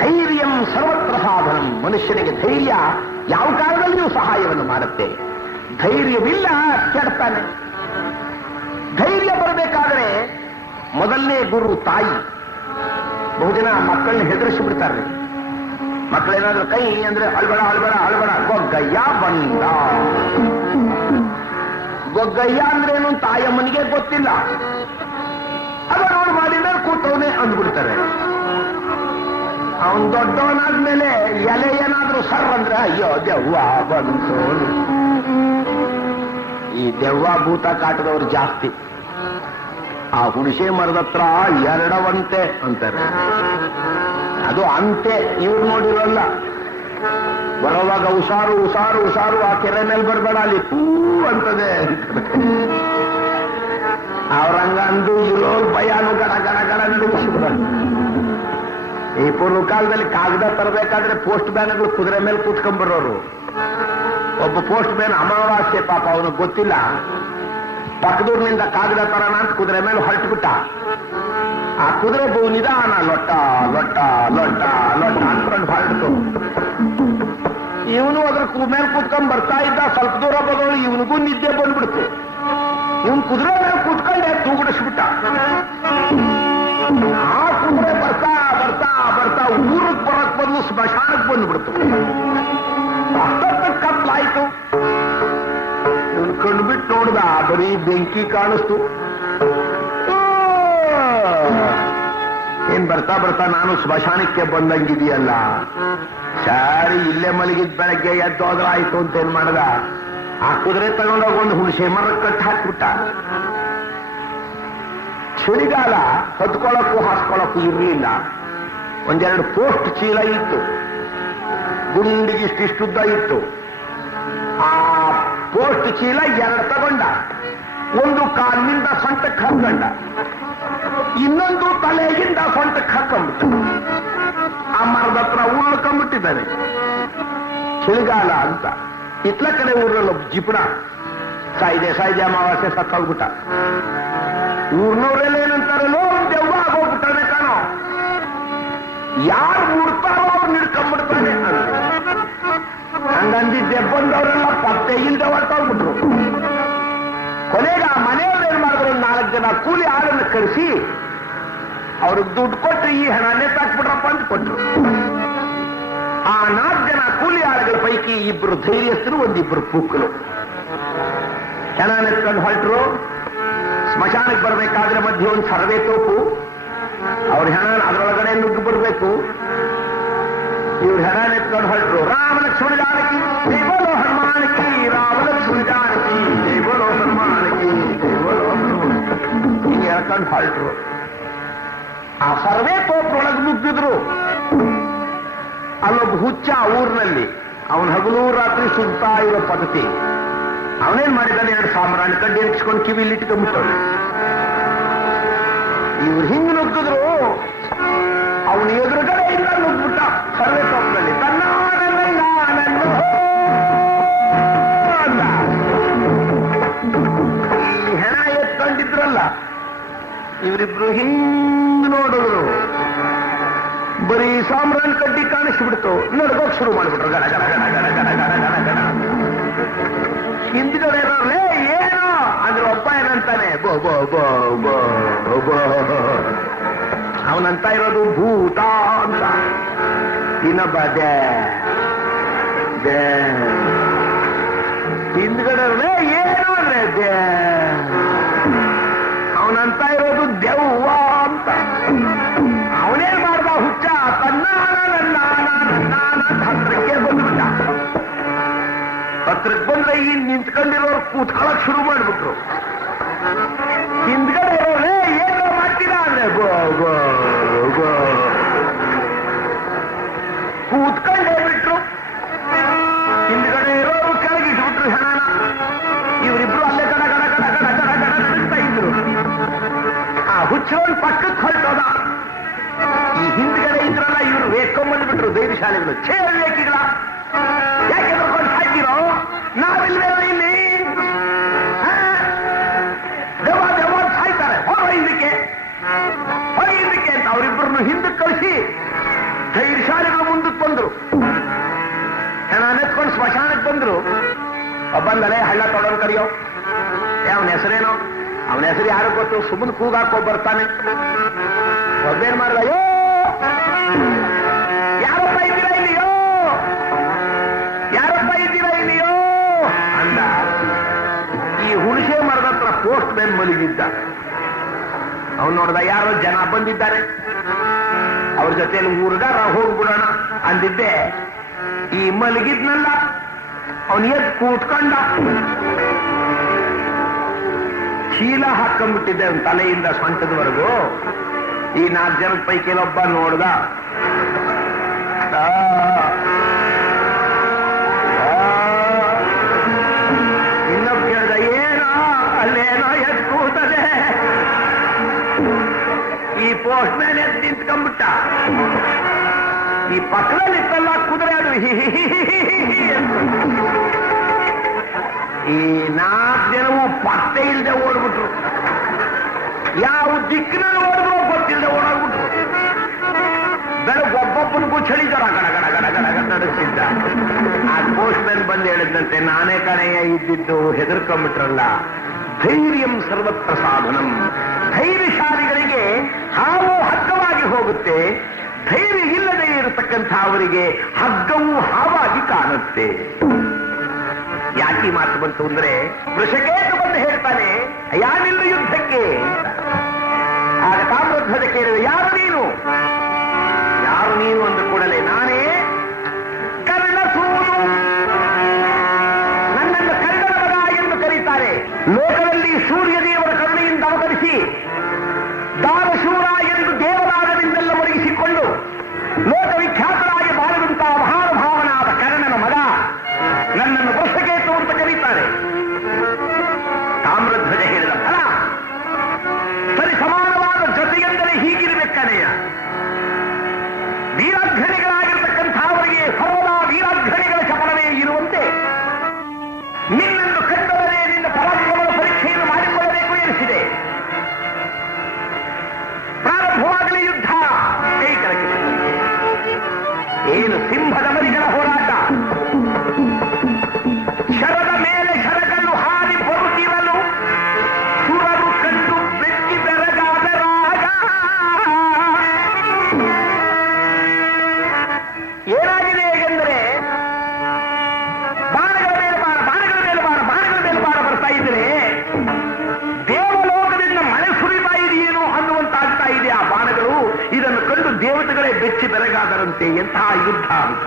ಧೈರ್ಯಂ ಸರ್ವತ್ರ ಸಾಧನಂ. ಮನುಷ್ಯನಿಗೆ ಧೈರ್ಯ ಯಾವ ಕಾರಣದಲ್ಲಿಯೂ ಸಹಾಯವನ್ನು ಮಾಡುತ್ತೆ. ಧೈರ್ಯವಿಲ್ಲ, ಕೆಡ್ತಾನೆ. ಧೈರ್ಯ ಬರಬೇಕಾದರೆ ಮೊದಲನೇ ಗುರು ತಾಯಿ. ಬಹುಜನ ಮಕ್ಕಳನ್ನ ಹೆದರಿಸಿ ಬಿಡ್ತಾರೆ. ಮಕ್ಕಳೇನಾದ್ರೂ ಕೈ ಅಂದ್ರೆ ಅಳ್ಬೇಡ ಅಳ್ಬೇಡ ಅಳ್ಬೇಡ, ಗೊಗ್ಗಯ್ಯ ಬಂದ. ಗೊಗ್ಗಯ್ಯ ಅಂದ್ರೇನು ತಾಯಮ್ಮನಿಗೆ ಗೊತ್ತಿಲ್ಲ. ಅದು ಅವನು ಮಾಡಿದ್ರೆ ಕೂತವನೇ ಅಂದ್ಬಿಡ್ತಾರೆ. ಅವನ್ ದೊಡ್ಡವನಾದ್ಮೇಲೆ ಎಲೆ ಏನಾದ್ರೂ ಸರ್ ಅಂದ್ರೆ ಅಯ್ಯೋ ದೆವ್ವ ಬಂತು. ಈ ದೆವ್ವ ಭೂತ ಕಾಟದವ್ರು ಜಾಸ್ತಿ. ಆ ಹುಣಸೆ ಮರದತ್ರ 2 ಅಂತಾರೆ. ಅದು ಅಂತೆ, ಇವ್ರು ನೋಡಿರೋಲ್ಲ. ಬರೋವಾಗ ಹುಷಾರು ಹುಷಾರು ಹುಷಾರು, ಆ ಕೆರೆ ಮೇಲೆ ಬರಬೇಡ, ಅಲ್ಲಿ ಹೂ ಅಂತದೆ. ಅವ್ರಂಗ ಅಂದು ಇರೋ ಭಯಾನು ಗಡ ಗಡ ಗಡ ನಡುಗಿಸಿದ. ಈ ಪೂರ್ವ ಕಾಲದಲ್ಲಿ ಕಾಗದ ತರಬೇಕಾದ್ರೆ ಪೋಸ್ಟ್ ಮ್ಯಾನ್ಗಳು ಕುದುರೆ ಮೇಲೆ ಕೂತ್ಕೊಂಡ್ಬರೋರು. ಒಬ್ಬ ಪೋಸ್ಟ್ ಮ್ಯಾನ್ ಅಮಾವಾಸ್ಯೆ, ಪಾಪ ಅವನಿಗೆ ಗೊತ್ತಿಲ್ಲ, ಪಕ್ಕದೂರಿನಿಂದ ಕಾಗದ ತರೋಣ ಅಂತ ಕುದುರೆ ಮೇಲೆ ಹೊರಟುಬಿಟ್ಟ. ಆ ಕುದುರೆ ಬಹು ನಿಧಾನ ಲೊಟ್ಟ ಲೊಟ್ಟ ಲೊಟ್ಟ ಲೊಟ್ಟ ಅಂದ್ಕೊಂಡು ಹೊರಡ್ತು. ಇವನು ಅದ್ರ ಮೇಲೆ ಕೂತ್ಕೊಂಡ್ ಬರ್ತಾ ಇದ್ದ. ಸ್ವಲ್ಪ ದೂರ ಬರೋಳು, ಇವನಿಗೂ ನಿದ್ದೆ ಬಂದ್ಬಿಡ್ತು. ಇವನ್ ಕುದುರೆ ಮೇಲೆ ಕೂತ್ಕೊಂಡೆ ತೂಗುಡಿಸ್ಬಿಟ್ಟ. ಆ ಕುದುರೆ ಬರ್ತಾ ಬರ್ತಾ ಬರ್ತಾ ಊರಿಗೆ ಬರಕ್ ಬದಲು ಸ್ಮಶಾನಕ್ಕೆ ಬಂದ್ಬಿಡ್ತು. ಅಷ್ಟೊತ್ತ ಕತ್ಲಾಯ್ತು. ಇವನ್ ಕಂಡುಬಿಟ್ಟು ನೋಡ್ದ, ಬರೀ ಬೆಂಕಿ ಕಾಣಿಸ್ತು. ಏನ್ ಬರ್ತಾ ಬರ್ತಾ ನಾನು ಸ್ಮಶಾನಕ್ಕೆ ಬಂದಂಗಿದೆಯಲ್ಲ, ಸರಿ ಇಲ್ಲೇ ಮಲಗಿದ್ ಬೆಳಗ್ಗೆ ಎದ್ದೋದ್ರಾಯ್ತು ಅಂತ ಏನ್ ಮಾಡದ, ಆ ಕುದುರೆ ತಗೊಂಡೋಗ ಒಂದು ಹುಣಸೆ ಮರ ಕಟ್ಟಿ ಹಾಕ್ಬಿಟ್ಟ. ಚಳಿಗಾಲ ಹೊತ್ಕೊಳ್ಳಕ್ಕೂ ಹಾಸ್ಕೊಳ್ಳಕ್ಕೂ ಇರ್ಲಿಲ್ಲ. ಒಂದೆರಡು ಪೋಸ್ಟ್ ಚೀಲ ಇತ್ತು, ಗುಂಡಿಗೆ ಇಷ್ಟಿಷ್ಟುದ್ದ ಇತ್ತು. ಆ ಪೋಸ್ಟ್ ಚೀಲ ಎರಡು ತಗೊಂಡ, ಒಂದು ಕಾಲಿನಿಂದ ಸೊಂಟಕ್ಕೆ ಹಾಕೊಂಡ, ಇನ್ನೊಂದು ತಲೆಗಿಂದ ಸೊಂಟಕ್ಕೆ ಹಾಕೊಂಡ್ಬಿಟ್ಟ. ಆ ಮರದ ಹತ್ರ ಉಳ್ಕೊಂಡ್ಬಿಟ್ಟಿದ್ದಾನೆ. ಚಳಿಗಾಲ ಅಂತ ಇತ್ಲ ಕಡೆ ಊರಲ್ಲಿ ಜಿಪುಣ ಸಾಯ್ದೆ ಅಮಾವಾಸ್ಯೆ ಸತ್ತೋಗ್ಬಿಟ್ಟ. ಊರ್ನವ್ರೆಲ್ಲ ಏನಂತಾರಲ್ಲೋ ದೆವ್ವ ಆಗೋಗ್ಬಿಟ್ಟಾನೆ ಕಾಣೋ, ಯಾರು ಮುಡ್ತಾರೋ ಅವ್ರು ನಿಡ್ಕೊಂಡ್ಬಿಡ್ತಾನೆ ಅಂತ. ಹಂಗಂದಿದ್ದೆ ಬಂದವರೆಲ್ಲ ಪತ್ತೆ ಇಲ್ದೆ ಹೊರಟೋಗ್ಬಿಟ್ರು. ಕೊನೆಗೆ ಆ ಮನೆಯವ್ರು ಏನ್ ಮಾಡಿದ್ರು, 4 ಜನ ಕೂಲಿ ಆಳನ್ನು ಕರೆಸಿ ಅವ್ರಿಗೆ ದುಡ್ಡು ಕೊಟ್ಟು ಈ ಹಣ ನೆತ್ತಾಕ್ಬಿಟ್ರಪ್ಪ ಅಂತ ಕೊಟ್ರು. ಆ 4 ಜನ ಕೂಲಿ ಆಳುಗಳ ಪೈಕಿ 2 ಧೈರ್ಯಸ್ಥರು, 1 ಪೂಕಲು. ಹೆಣ ನೆತ್ಕೊಂಡು ಹೊರಟರು. ಸ್ಮಶಾನಕ್ಕೆ ಬರ್ಬೇಕಾದ್ರೆ ಮಧ್ಯೆ ಒಂದು ಸರ್ವೆ ತೋಪು, ಅವ್ರ ಹೆಣ ಅದರೊಳಗಡೆ ನುಗ್ಗಿ ಬರ್ಬೇಕು. ಇವ್ರು ಹೆಣ ನೆತ್ಕೊಂಡು ಹೊರಟರು. ರಾಮ ಲಕ್ಷ್ಮಣ ಜಾನಕಿ ಜೈ ಬೋಲೋ ಹನುಮಾನಕಿ, ರಾಮ ಲಕ್ಷ್ಮಣ ಜಾನಕಿ ಜೈ ಬೋಲೋ ಹನುಮಾನಕಿ ಜೈ ಬೋಲೋ ಹಿಂಗೆ ಹೇಳ್ಕೊಂಡು ಹೊರಟರು. ಆ ಸರ್ವೆ ತೋಪ್ರೊಳಗೆ ನುಗ್ಗಿದ್ರು. ಅಲ್ಲೊಬ್ಬ ಹುಚ್ಚ ಊರಿನಲ್ಲಿ, ಅವನ ಹಗಲು ರಾತ್ರಿ ಸುತ್ತಾ ಇರೋ ಪದ್ಧತಿ. ಅವನೇನ್ ಮಾಡಿದ್ದಾನೆ, 2 ಸಾಮ್ರಾಣಿ ಕಡ್ಡಿ ಎಣಿಸ್ಕೊಂಡು ಕಿವಿಲಿ ಇಟ್ಕೊಂಡ್ಬಿಟ್ಟವನು. ಇವ್ರು ಹಿಂಗ್ ನುಗ್ಗಿದ್ರು, ಅವನು ಎದುರುಗಡೆ ಇಲ್ಲ ನುಗ್ಬಿಟ್ಟ ಸರ್ವೆ ತೋಪ್ನಲ್ಲಿ. ತನ್ನ ಈ ಹೆಣ ಎತ್ಕೊಂಡಿದ್ರಲ್ಲ, ಇವರಿಬ್ರು ಹಿಂಗ್ ನೋಡಿದ್ರು. ಬರೀ ಸಾಮ್ರಾಣಿ ಕಡ್ಡಿ ಕಾಣಿಸ್ಬಿಡ್ತು. ನಡ್ಕೋಕ್ ಶುರು ಮಾಡಿಬಿಟ್ರು. ಗಡ ಗಡ ಗಡ ಗಡ ಗಡ ಗಡ ಗಡ ಗಡ. ಹಿಂದ್ಗಡೆ ಇರೋರ್ಲೇ ಏನೋ ಅಂದ್ರೆ ಒಬ್ಬ ಏನಂತಾನೆ, ಬೋ ಬೋ ಬೋ ಬೋ ಬೋ. ಅವನಂತ ಇರೋದು ಭೂತ ಅಂತ. ಇನ್ನೊಬ್ಬ ದೇ ದೇ. ಹಿಂದ್ಗಡೆ ಏನೋ ಅಂದ್ರೆ ದೇ. ಅವನಂತ ಇರೋದು ದೆವ್ವ ಅಂತ. ಅವನೇನ್ ಮಾಡ್ದ ಹುಚ್ಚ, ತನ್ನ ಹತ್ರಕ್ಕೆ ಬಂದ್ಬಿಟ್ಟ. ಹತ್ರಕ್ಕೆ ಬಂದ್ರೆ ಈ ನಿಂತ್ಕೊಂಡಿರೋರು ಕೂತ್ಕೊಳ್ಳಕ್ ಶುರು ಮಾಡ್ಬಿಟ್ರು. ಹಿಂದ್ಗಡೆ ಇರೋರೇ ಏನೋ ಮಾಡ್ತೀರಾ ಅಂದ್ರೆ ಕೂತ್ಕೊಂಡೇ ಬಿಟ್ರು. ಹಿಂದ್ಗಡೆ ಇರೋರು ಕೆಳಗಿಟ್ಬಿಟ್ರು ಹೆಣನ. ಇವರಿಬ್ರು ಅಲ್ಲೇ ಗಡ ಗಡ ಗಡ ಗಡ ಗಡ ಗಡ ನಡುತ್ತಾ ಇದ್ರು. ಆ ಹುಚ್ಚೋನ್ ಪಕ್ಕಕ್ಕೆ ಹೊರಟೋದ. ಈ ಹಿಂದ್ಗಡೆ ಇದ್ರಲ್ಲ ಇವರು ವೇಕೊಂಡ್ಬಂದ್ಬಿಟ್ರು ಧೈರ್ಯಶಾಲಿಗಳು. ವೇಕಿಗಳ ಯಾಕೆ ಬರ್ಕೊಂಡು ಹಾಕಿರೋ, ನಾವಿಲ್ವೇ ಇಲ್ಲಿ ದೆವ್ವ ದೆವ್ವ ಸಾಯ್ತಾರೆ, ಹೋಗಿ ಹಿಂದಕ್ಕೆ ಅಂತ ಅವರಿಬ್ಬರನ್ನು ಹಿಂದಕ್ಕೆ ಕಳಿಸಿ ಧೈರ್ಯಶಾಲಿಗಳು ಮುಂದಕ್ಕೆ ಬಂದ್ರು. ಹೆಣ ನೆತ್ಕೊಂಡು ಸ್ಮಶಾನಕ್ಕೆ ಬಂದ್ರು. ಬಂದಲೇ ಹಳ್ಳ ತೊಡೋನ್ ಕರಿಯೋ, ಅವನ ಹೆಸರೇನೋ, ಅವನ ಹೆಸರು ಯಾರು ಗೊತ್ತು, ಸುಮ್ಮನೆ ಕೂಗಾಕೋ ಬರ್ತಾನೆ. ಒಬ್ಬೇನ್ ಮಾಡ್ದ, ಯೋ ಯಾರಪ್ಪ ಇದ್ದೀರಾ ಇಲ್ಲಿಯೋ, ಯಾರಪ್ಪ ಇದ್ದೀರಾ ಇಲ್ಲಿಯೋ ಅಂದ. ಈ ಹುಣಸೆ ಮರದ ಹತ್ರ ಪೋಸ್ಟ್ ಮ್ಯಾನ್ ಮಲಗಿದ್ದ. ಅವನು ನೋಡ್ದ, ಯಾರೋ ಜನ ಬಂದಿದ್ದಾರೆ, ಅವ್ರ ಜೊತೆಯಲ್ಲಿ ಊರ್ಗಾರ ಹೋಗ್ಬಿಡೋಣ ಅಂದಿದ್ದೆ. ಈ ಮಲಗಿದ್ನಲ್ಲ ಅವನು ಎದ್ದು ಕೂತ್ಕೊಂಡ. ಚೀಲ ಹಾಕೊಂಡ್ಬಿಟ್ಟಿದ್ದೆ ಅವನ ತಲೆಯಿಂದ ಸೊಂಟದವರೆಗೂ. ಈ 4 ಜನದ ಪೈಕಿ ಒಬ್ಬ ನೋಡ್ದ, ಪೋಸ್ಟ್ ಮ್ಯಾನ್ ಎದ್ದು ನಿಂತ್ಕೊಂಡ್ಬಿಟ್ಟ. ಈ ಪಕ್ಕದಲ್ಲಿ ಇತ್ತಲ್ಲ ಕುದುರೆ, ಅದು ಈ 4 ಜನವು ಪತ್ತೆ ಇಲ್ಲದೆ ಓಡ್ಬಿಟ್ರು. ಯಾವ ದಿಕ್ಕಿನಲ್ಲಿ ಓಡಿದ್ರು ಗೊತ್ತಿಲ್ಲದೆ ಓಡೋಗ್ಬಿಟ್ರು. ಬೆಳಗ್ಗೆ ಒಬ್ಬೊಬ್ಬನಿಗೂ ಚಳಿ ಜ್ವರ ಗಡ ಗಡ ಗಡ ಗಡ ಗಡ ನಡೆಸಿದ್ದ. ಆ ಪೋಸ್ಟ್ ಮ್ಯಾನ್ ಬಂದು ಹೇಳಿದಂತೆ, ನಾನೇ ಕಣೆಯ ಇದ್ದಿದ್ದು, ಹೆದರ್ಕೊಂಡ್ಬಿಟ್ರಲ್ಲ. ಧೈರ್ಯಂ ಸರ್ವತ್ರ ಸಾಧನಂ. ಧೈರ್ಯಶಾಲಿಗಳಿಗೆ ಹಾವು ಹಗ್ಗವಾಗಿ ಹೋಗುತ್ತೆ, ಧೈರ್ಯ ಇಲ್ಲದೆ ಇರತಕ್ಕಂಥ ಅವರಿಗೆ ಹಗ್ಗವು ಹಾವಾಗಿ ಕಾಣುತ್ತೆ. ಯಾಕೆ ಮಾತು ಬಂತು ಅಂದ್ರೆ, ವೃಷಕೇತು ಬಂದು ಹೇಳ್ತಾನೆ, ಯಾನಿಲ್ಲ ಯುದ್ಧಕ್ಕೆ. ಆಗ ತಾಮ್ರಧ್ವಜ ಕೇಳಿದೆ, ಯಾರು ನೀನು? ಯಾರು ನೀನು ಅಂದ ಕೂಡಲೇ, ನಾನೇ ಕರ್ಣಸೂನು, ನನ್ನನ್ನು ಕರ್ಣನ ಮಗ ಎಂದು ಕರೀತಾರೆ. ಲೋಕದಲ್ಲಿ ಸೂರ್ಯದೇವರ ಕರುಣೆಯಿಂದ ಅವತರಿಸಿ ದಾನಶೂರ ಎಂದು ದೇವರಾಗದಿಂದೆಲ್ಲ ಒದಗಿಸಿಕೊಂಡು ಲೋಕವಿಖ್ಯಾತರಾಗಿ ಬಾಳುವಂತಹ ಮಹಾನುಭಾವನಾದ ಕರ್ಣನ ಮಗ ನನ್ನನ್ನು ವೃಷಕೇತು ಅಂತ ಕರೀತಾರೆ. ತಾಮ್ರಧ್ವಜ ಹೇಳಿದ, ಫಲ ಸರಿ ಸಮಾನವಾದ ಜೊತೆಯೆಂದರೆ ಹೀಗಿರಬೇಕನೆಯ. ವೀರಾಘ್ರಣಿಗಳಾಗಿರ್ತಕ್ಕಂಥವರಿಗೆ ಸರ್ವದಾ ವೀರಾಘ್ರಣಿಗಳ ಶಪನವೇ ಇರುವಂತೆ ನಿನ್ನನ್ನು ಕಂಡವರೇ ನಿನ್ನ ಪರಾಕ್ರಮದ ಪರೀಕ್ಷೆಯನ್ನು ಮಾಡಿಕೊಳ್ಳಬೇಕು ಎನಿಸಿದೆ. ಪ್ರಾರಂಭವಾಗಲಿ ಯುದ್ಧ. ಕೈ ಕೆಳಗೆ ಏನು ಸಿಂಹದ ಮರಿಗಳ ಹೋರಾಟ. ಶರದ ಮೇಲೆ ಶರಗಳು ಹಾರಿ ಬರುತ್ತಿರಲು ಸುರರು ಕಂಡು ಬೆಚ್ಚಿ ಬೆರಗಾದ ರಾಗ. ಏನಾಗಿದೆ ಹೇಗೆಂದರೆ, ಬಾಣಗಳ ಮೇಲೆ ಬಾಣ, ಬಾಣಗಳ ಮೇಲೆ ಬಾಣ, ಬಾಣಗಳ ಮೇಲೆ ಬಾಣ ಬರ್ತಾ ಇದ್ರೆ ದೇವಲೋಕದಿಂದ ಮಳೆ ಸುರಿತಾ ಇದೆಯೇನೋ ಅನ್ನುವಂತಾಗ್ತಾ ಇದೆ ಆ ಬಾಣಗಳು. ಇದನ್ನು ಕಂಡು ದೇವತೆಗಳೇ ಬೆಚ್ಚಿ ಬೆರಗಾದರಂತೆ. ಎಂತಹ ಯುದ್ಧ ಅಂತ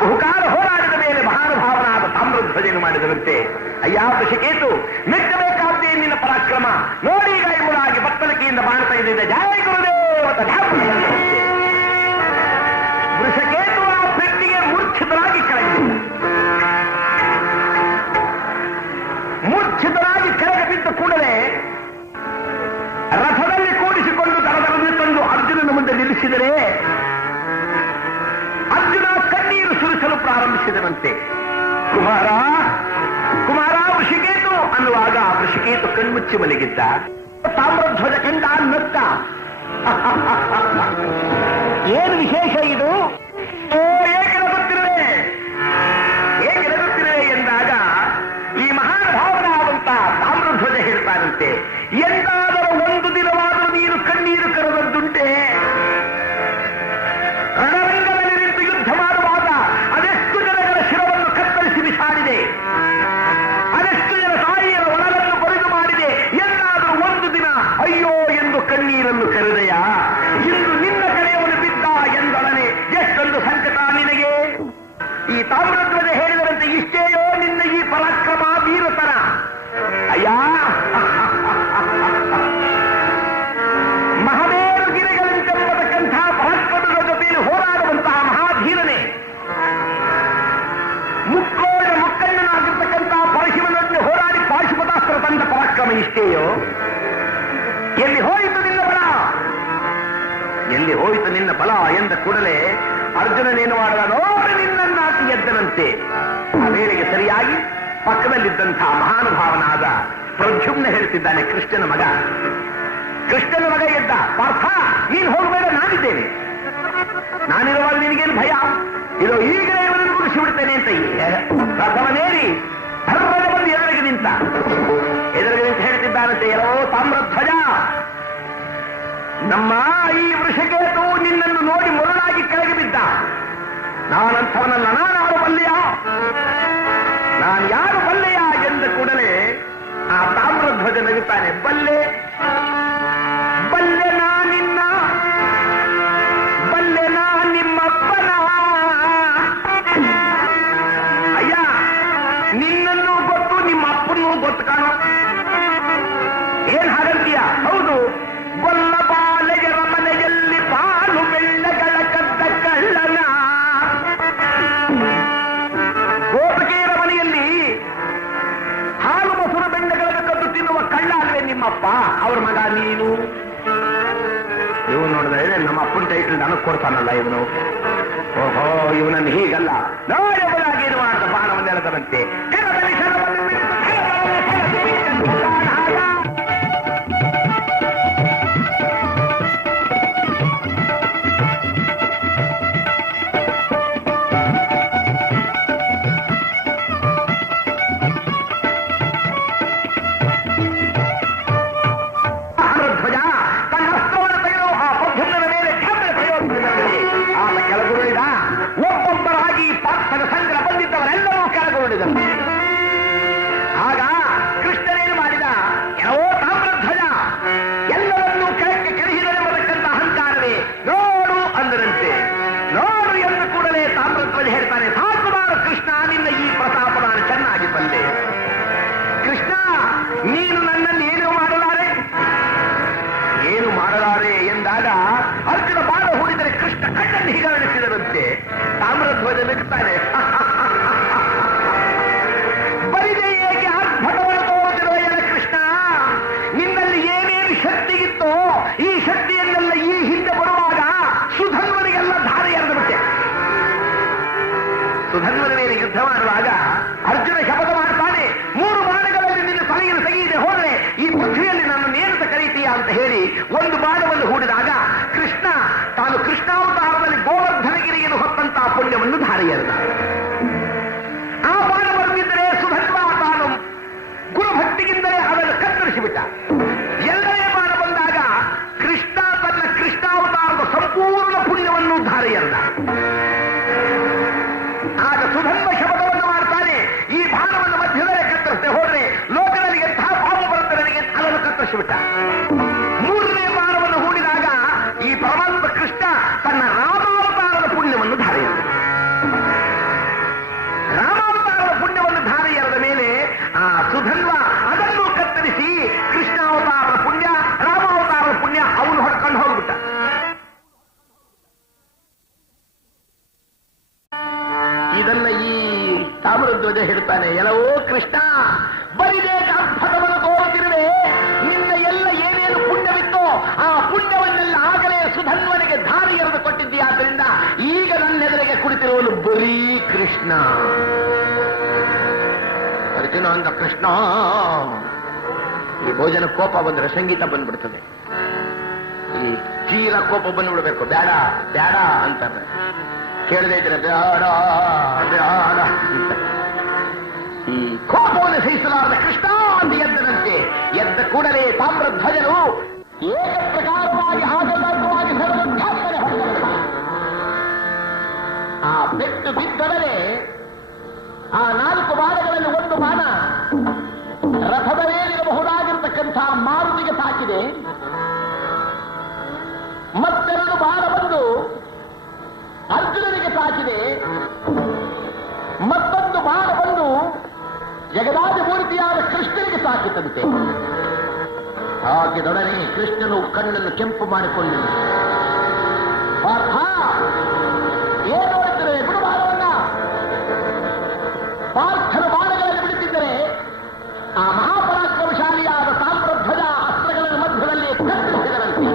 ಬಹುಕಾಲ ಹೋರಾಟದ ಮೇಲೆ ಮಹಾನುಭಾವನಾದ ತಾಮ್ರಧ್ವಜನು ಮಾಡಿದರಂತೆ. ಅಯ್ಯ ವೃಷಕೇತು, ಮೆಚ್ಚಬೇಕಾದ್ದೇ ನಿನ್ನ ಪರಾಕ್ರಮ. ನೋಡಿ ಈಗ ಎಂಬುದಾಗಿ ಬತ್ತಲಿಕೆಯಿಂದ ಬಾಣ್ತಾ ಇದ್ದಿದ್ದ ಜಯ ಗುರುದೇವತ. ವೃಷಕೇತು ಆ ಪೆಟ್ಟಿಗೆ ಮೂರ್ಛಿತರಾಗಿ ಕೆಳಗೆ ಮೂರ್ಛಿತರಾಗಿ ಕೆಳಗೆ ಬಿದ್ದ ಕೂಡಲೇ ರಥದಲ್ಲಿ ಕೂಡಿಸಿಕೊಂಡು ದರದರನ್ನು ತಂದು ಅರ್ಜುನನ ಮುಂದೆ ನಿಲ್ಲಿಸಿದರೆ ಅರ್ಜುನ ಕಣ್ಣೀರು ಸುರಿಸಲು ಪ್ರಾರಂಭಿಸಿದನಂತೆ. ಕುಮಾರ ಕುಮಾರ ವೃಷಕೇತು ಅನ್ನುವಾಗ ವೃಷಕೇತು ಕಣ್ಮುಚ್ಚಿ ಮಲಗಿದ್ದ. ತಾಮ್ರಧ್ವಜ ಕಂಡ ನತ್ತ. ಏನು ವಿಶೇಷ ಇದು? ಏಕೆ ನಗುತ್ತಿರುವೆ, ಏಕೆ ನಗುತ್ತಿರುವೆ ಎಂದಾಗ ಈ ಮಹಾನುಭಾವನಾದಂತ ತಾಮ್ರಧ್ವಜ ಹೇಳ್ತಾರಂತೆ, ಎಂದಾದರೂ ಒಂದು ದಿನವಾದರೂ ನೀನು ಕಣ್ಣೀರು ಕರೆದದ್ದುಂಟೆ? ರಣರಂಗದಲ್ಲಿ ನಿಂತು ಯುದ್ಧ ಮಾಡುವಾಗ ಅದೆಷ್ಟು ಜನಗಳ ಶಿರವನ್ನು ಕತ್ತರಿಸಿ ಬಿಸಾಡಿದೆ, ಅದೆಷ್ಟು ಜನ ತಾಯಿಯರ ಒಳಗಳನ್ನು ಬರಿದು ಮಾಡಿದೆ. ಎಂದಾದರೂ ಒಂದು ದಿನ ಅಯ್ಯೋ ಎಂದು ಕಣ್ಣೀರನ್ನು ಕರೆದೆಯ? ಇಂದು ನಿನ್ನ ಕಡೆಯವನು ಬಿದ್ದ ಎಂದೊಡನೆ ಎಷ್ಟೊಂದು ಸಂಕಟ ನಿನಗೆ. ಈ ತಾಮ್ರಧ್ವಜ ಹೇಳಿದರಂತೆ, ಇಷ್ಟೇಯೋ ನಿನ್ನ ಈ ಪರಾಕ್ರಮ ವೀರತನ? ಅಯ್ಯ, ಮಹಾಮೇರು ಗಿರಿಗಳಂತೆಂಬತಕ್ಕಂಥ ಪರಾಕ್ರಮದ ಜೊತೆಯಲ್ಲಿ ಹೋರಾಡುವಂತಹ ಮಹಾಧೀರನೆ, ಮುಕ್ಕಣ್ಣನಾಗಿರ್ತಕ್ಕಂತಹ ಪರಶಿವನೊಂದಿಗೆ ಹೋರಾಡಿ ಪಾಶುಪತಾಸ್ತ್ರ ತಂದ ಪರಾಕ್ರಮ ಇಷ್ಟೇಯೋ? ಎಲ್ಲಿ ಹೋಯಿತು ನಿನ್ನ ಬಲ, ಎಲ್ಲಿ ಹೋಯಿತು ನಿನ್ನ ಬಲ ಎಂದ ಕೂಡಲೇ ಅರ್ಜುನನೇನು ಮಾಡಿದ, ನೋಡಿ ನಿನ್ನನ್ನಾಟಿ ಎದ್ದನಂತೆ. ಆ ವೇಳೆಗೆ ಸರಿಯಾಗಿ ಪಕ್ಕದಲ್ಲಿದ್ದಂತಹ ಮಹಾನುಭಾವನಾದ ಪ್ರದ್ಯುಮ್ನ ಹೇಳ್ತಿದ್ದಾನೆ, ಕೃಷ್ಣನ ಮಗ. ಕೃಷ್ಣನ ಮಗ ಎದ್ದ. ಪಾರ್ಥ, ನೀನು ಹೋಗಬೇಡ, ನಾನಿದ್ದೇನೆ. ನಾನಿರುವಾಗ ನಿನಗೇನು ಭಯ? ಇದು ಈಗಲೇ ಇವರನ್ನು ಕುಡಿಸಿ ಬಿಡ್ತೇನೆ ಅಂತ ರಥವನೇರಿ ಧರ್ಮದ ಬಂದು ಎದುರಿಗೆ ನಿಂತ. ಎದುರಿಗೆ ನಿಂತು ಹೇಳ್ತಿದ್ದಾನಂತೆ, ಎಲ್ಲೋ ತಾಮ್ರಧ್ವಜ, ನಮ್ಮ ಈ ವೃಷಕೇತು ನಿನ್ನನ್ನು ನೋಡಿ ಮರುಳಾಗಿ ಕೆಳಗೆ ಬಿದ್ದ. ನಾನಂಥವನಲ್ಲ, ನಾನಾರು ಬಲ್ಲೆಯ, ನಾನು ಯಾರು ಬಲ್ಲೆಯ ಎಂದ ಕೂಡಲೇ ಆ ತಾಮ್ರಧ್ವಜ ನಗುತ್ತಾನೆ. ಬಲ್ಲೆ ಬಲ್ಲೆ ನಾ ನಿನ್ನ, ಬಲ್ಲೆ ನಾ ನಿಮ್ಮಪ್ಪನ. ಅಯ್ಯ, ನಿನ್ನನ್ನು ಗೊತ್ತು, ನಿಮ್ಮ ಅಪ್ಪನೂ ಗೊತ್ತು ಕಾಣೋ. ಏನ್ ಹಾಗಂತೀಯ? ಹೌದು, ಗೊಲ್ಲ ಬಾಲೆಯರ ಮನೆಯಲ್ಲಿ ಪಾಲು ಬೆಳ್ಳಗಳ ಕದ್ದ ಕಳ್ಳನ. ಗೋಪಿಕೆಯರ ಮನೆಯಲ್ಲಿ ಹಾಲು ಮೊಸರು ಬೆಂಡಗಳನ್ನು ಕದ್ದು ತಿನ್ನುವ ಕಳ್ಳ ಅಲ್ವೇ ನಿಮ್ಮಪ್ಪ? ಅವ್ರ ಮಗ ನೀನು. ಟೈಟಲ್ ನನಗೆ ಕೊಡ್ತಾನಲ್ಲ ಇವನು. ಓಹೋ, ಇವನನ್ನು ಹೀಗಲ್ಲ ನೋಡಬಲಾಗಿ ಏನು ಮಾಡಿದ ಬಾಣವನ್ನು ಎಳೆದವಂತೆ. ಕರದಲ್ಲಿ ಶರವನ್ನು ಬಿಟ್ಟು ಕರದಲ್ಲಿ ಸೆಳೆದು ಬಿಟ್ಟಂತಾನಾದ. ಆಗ ಕೃಷ್ಣನೇನು ಮಾಡಿದ? ಏನೋ ತಾಮ್ರಧ್ವಜ ಎಲ್ಲವನ್ನೂ ಕೆಳಕ್ಕೆ ಕೆಳಹಿಡಲೆಂಬತಕ್ಕಂಥ ಅಹಂಕಾರವೇ ನೋಡು ಅಂದರಂತೆ. ನೋಡು ಎಂದು ಕೂಡಲೇ ತಾಮ್ರಧ್ವಜ ಹೇಳ್ತಾನೆ, ಸಾಕು ಮಾಡು ಕೃಷ್ಣ, ನಿನ್ನ ಈ ಪ್ರತಾಪ ನಾನು ಚೆನ್ನಾಗಿ ಬಂದೆ. ಕೃಷ್ಣ, ನೀನು ನನ್ನಲ್ಲಿ ಏನು ಮಾಡಲಾರೆ, ಏನು ಮಾಡಲಾರೆ ಎಂದಾಗ ಅರ್ಜುನ ಬಾಣ ಹೂಡಿದರೆ ಕೃಷ್ಣ ಕಣ್ಣನ್ನು ಹೀಗಾಡಿಸಿದರಂತೆ. ತಾಮ್ರಧ್ವಜ ನಗುತ್ತಾನೆ, ಈ ಶಕ್ತಿಯನ್ನೆಲ್ಲ ಈ ಹಿಂದೆ ಬರುವಾಗ ಸುಧನ್ವನಿಗೆಲ್ಲ ಧಾರೆ ಎರೆದು ಬಿಟ್ಟೆ. ಸುಧನ್ವನ ಮೇಲೆ ಯುದ್ಧ ಮಾಡುವಾಗ ಅರ್ಜುನ ಶಪಥ ಮಾಡ್ತಾನೆ, 3 ಬಾಣಗಳಲ್ಲಿ ನಿನ್ನ ತಲೆಯನ್ನು ತೆಗೆಯದೆ ಹೋದರೆ ಈ ಪೃಥ್ವಿಯಲ್ಲಿ ನನ್ನ ನೇರತ ಕರೀತೀಯ ಅಂತ ಹೇಳಿ ಒಂದು ಬಾಣವನ್ನು ಹೂಡಿದಾಗ ಕೃಷ್ಣ ತಾನು ಕೃಷ್ಣಾವತಾರದಲ್ಲಿ ಗೋವರ್ಧನಗಿರಿಯನ್ನು ಹೊತ್ತಂತಹ ಪುಣ್ಯವನ್ನು ಧಾರೆ ಎರೆದ. ಆ ಬಾಣ ಬರುತ್ತಿದ್ದರೆ ಸುಧನ್ವ ತಾನು ಗುರುಭಕ್ತಿಗಿಂದಲೇ ಅದನ್ನು ಕತ್ತರಿಸಿಬಿಟ್ಟ. ಎಲ್ಲರೇ ಬಾಣ ಬಂದಾಗ ಕೃಷ್ಣ ತನ್ನ ಕೃಷ್ಣಾವತಾರದ ಸಂಪೂರ್ಣ ಪುಣ್ಯವನ್ನು ಧಾರೆ ಎರೆದ. ಆಗ ಸುಧನ್ವ ಶಪಥವನ್ನು ಮಾಡ್ತಾನೆ, ಈ ಬಾಣವನ್ನು ಮಧ್ಯದಲ್ಲೇ ಕತ್ತರಿಸದೆ ಹೋದ್ರೆ ಲೋಕದಲ್ಲಿ ಎಂಥ ಪಾಪ ಬರುತ್ತೆ ನನಗೆ, ಅದನ್ನು ಕತ್ತರಿಸಿಬಿಟ್ಟ. 3ನೇ ಬಾಣವನ್ನು ಹೂಡಿದಾಗ ಈ ಪರಮಾತ್ಮ ಕೃಷ್ಣ ತನ್ನ ರಾಮಾವತಾರದ ಪುಣ್ಯವನ್ನು ಧಾರೆ ಎರೆದ. ರಾಮಾವತಾರದ ಪುಣ್ಯವನ್ನು ಧಾರೆ ಎರೆದ ಮೇಲೆ ಆ ಸುಧನ್ವ ಅದನ್ನು ಕತ್ತರಿಸಿ ಕೃಷ್ಣಾವತಾರದ ಪುಣ್ಯ ರಾಮಾವತಾರದ ಪುಣ್ಯ ಅವನು ಹೊಡ್ಕೊಂಡು ಹೋಗ್ಬಿಟ್ಟ. ಇದನ್ನ ಈ ತಾಮ್ರಧ್ವಜ ಹೇಳ್ತಾನೆ, ಎಲ್ಲವೋ ಕೃಷ್ಣ, ಬರಿದೇ ಪಥವನ್ನು ತೋರುತ್ತಿರುವೆ, ನಿನ್ನ ಎಲ್ಲ ಏನೇನು ಪುಣ್ಯವಿತ್ತೋ ಆ ಪುಣ್ಯವನ್ನೆಲ್ಲ ಆಗಲೇ ಸುಧನ್ವನಿಗೆ ಧಾರೆ ಎರೆದು ಕೊಟ್ಟಿದ್ದೀಯಾದ್ದರಿಂದ ಈಗ ನನ್ನೆದುರಿಗೆ ಕುಳಿತಿರುವನು ಬರೀ ಕೃಷ್ಣ. ಅರ್ಜುನ ಅಂದ, ಕೃಷ್ಣ, ಈ ಭೋಜನ ಕೋಪ ಬಂದ್ರೆ ಸಂಗೀತ ಬಂದ್ಬಿಡ್ತದೆ. ಈ ತೀರ ಕೋಪ ಬಂದ್ಬಿಡ್ಬೇಕು, ಬೇಡ ಬೇಡ ಅಂತಾರೆ. ಕೇಳದೆ ಇದ್ರೆ ಬೇಡ ಬೇಡ ಅಂತ ಈ ಕೋಪವನ್ನು ಸಹಿಸಲಾರದ ಕೃಷ್ಣ ಅಂತ ಎದ್ದನಂತೆ. ಎದ್ದ ಕೂಡಲೇ ತಾಮ್ರಧ್ವಜನು ಏಕ ಪ್ರಕಾರವಾಗಿ ಆಗಲ್ವಾಗಿ ಆ ಬೆಟ್ಟು ಬಿದ್ದವರೇ ಆ 4 ಬಾಣಗಳಲ್ಲಿ ಒಂದು ಬಾಣ ರಥದ ಮೇಲಿರಬಹುದಾಗಿರತಕ್ಕಂಥ ಮಾರುತಿಗೆ ತಾಕಿದೆ. ಮತ್ತೆರಡು ಬಾಣ ಬಂದು ಅರ್ಜುನನಿಗೆ ತಾಕಿದೆ. ಮತ್ತೊಂದು ಬಾಣ ಬಂದು ಜಗದಾದಿಮೂರ್ತಿಯಾದ ಕೃಷ್ಣನಿಗೆ ತಾಕಿತಂತೆ. ಹಾಕಿದೊಡನೆ ಕೃಷ್ಣನು ಕಣ್ಣನ್ನು ಕೆಂಪು ಮಾಡಿಕೊಂಡನು. ಪಾರ್ಥ, ಏನು ನೋಡುತ್ತಿದೆ? ಬಿಡು ಬಾಣವನ್ನ. ಪಾರ್ಥನ ಬಾಣಗಳಲ್ಲಿ ಬಿಡುತ್ತಿದ್ದರೆ ಆ ಮಹಾಪರಾಕ್ರಮಶಾಲಿಯಾದ ತಾಮ್ರಧ್ವಜ ಅಸ್ತ್ರಗಳ ಮಧ್ಯದಲ್ಲಿ ಕತ್ತರಿಸಿದರಂತೆ.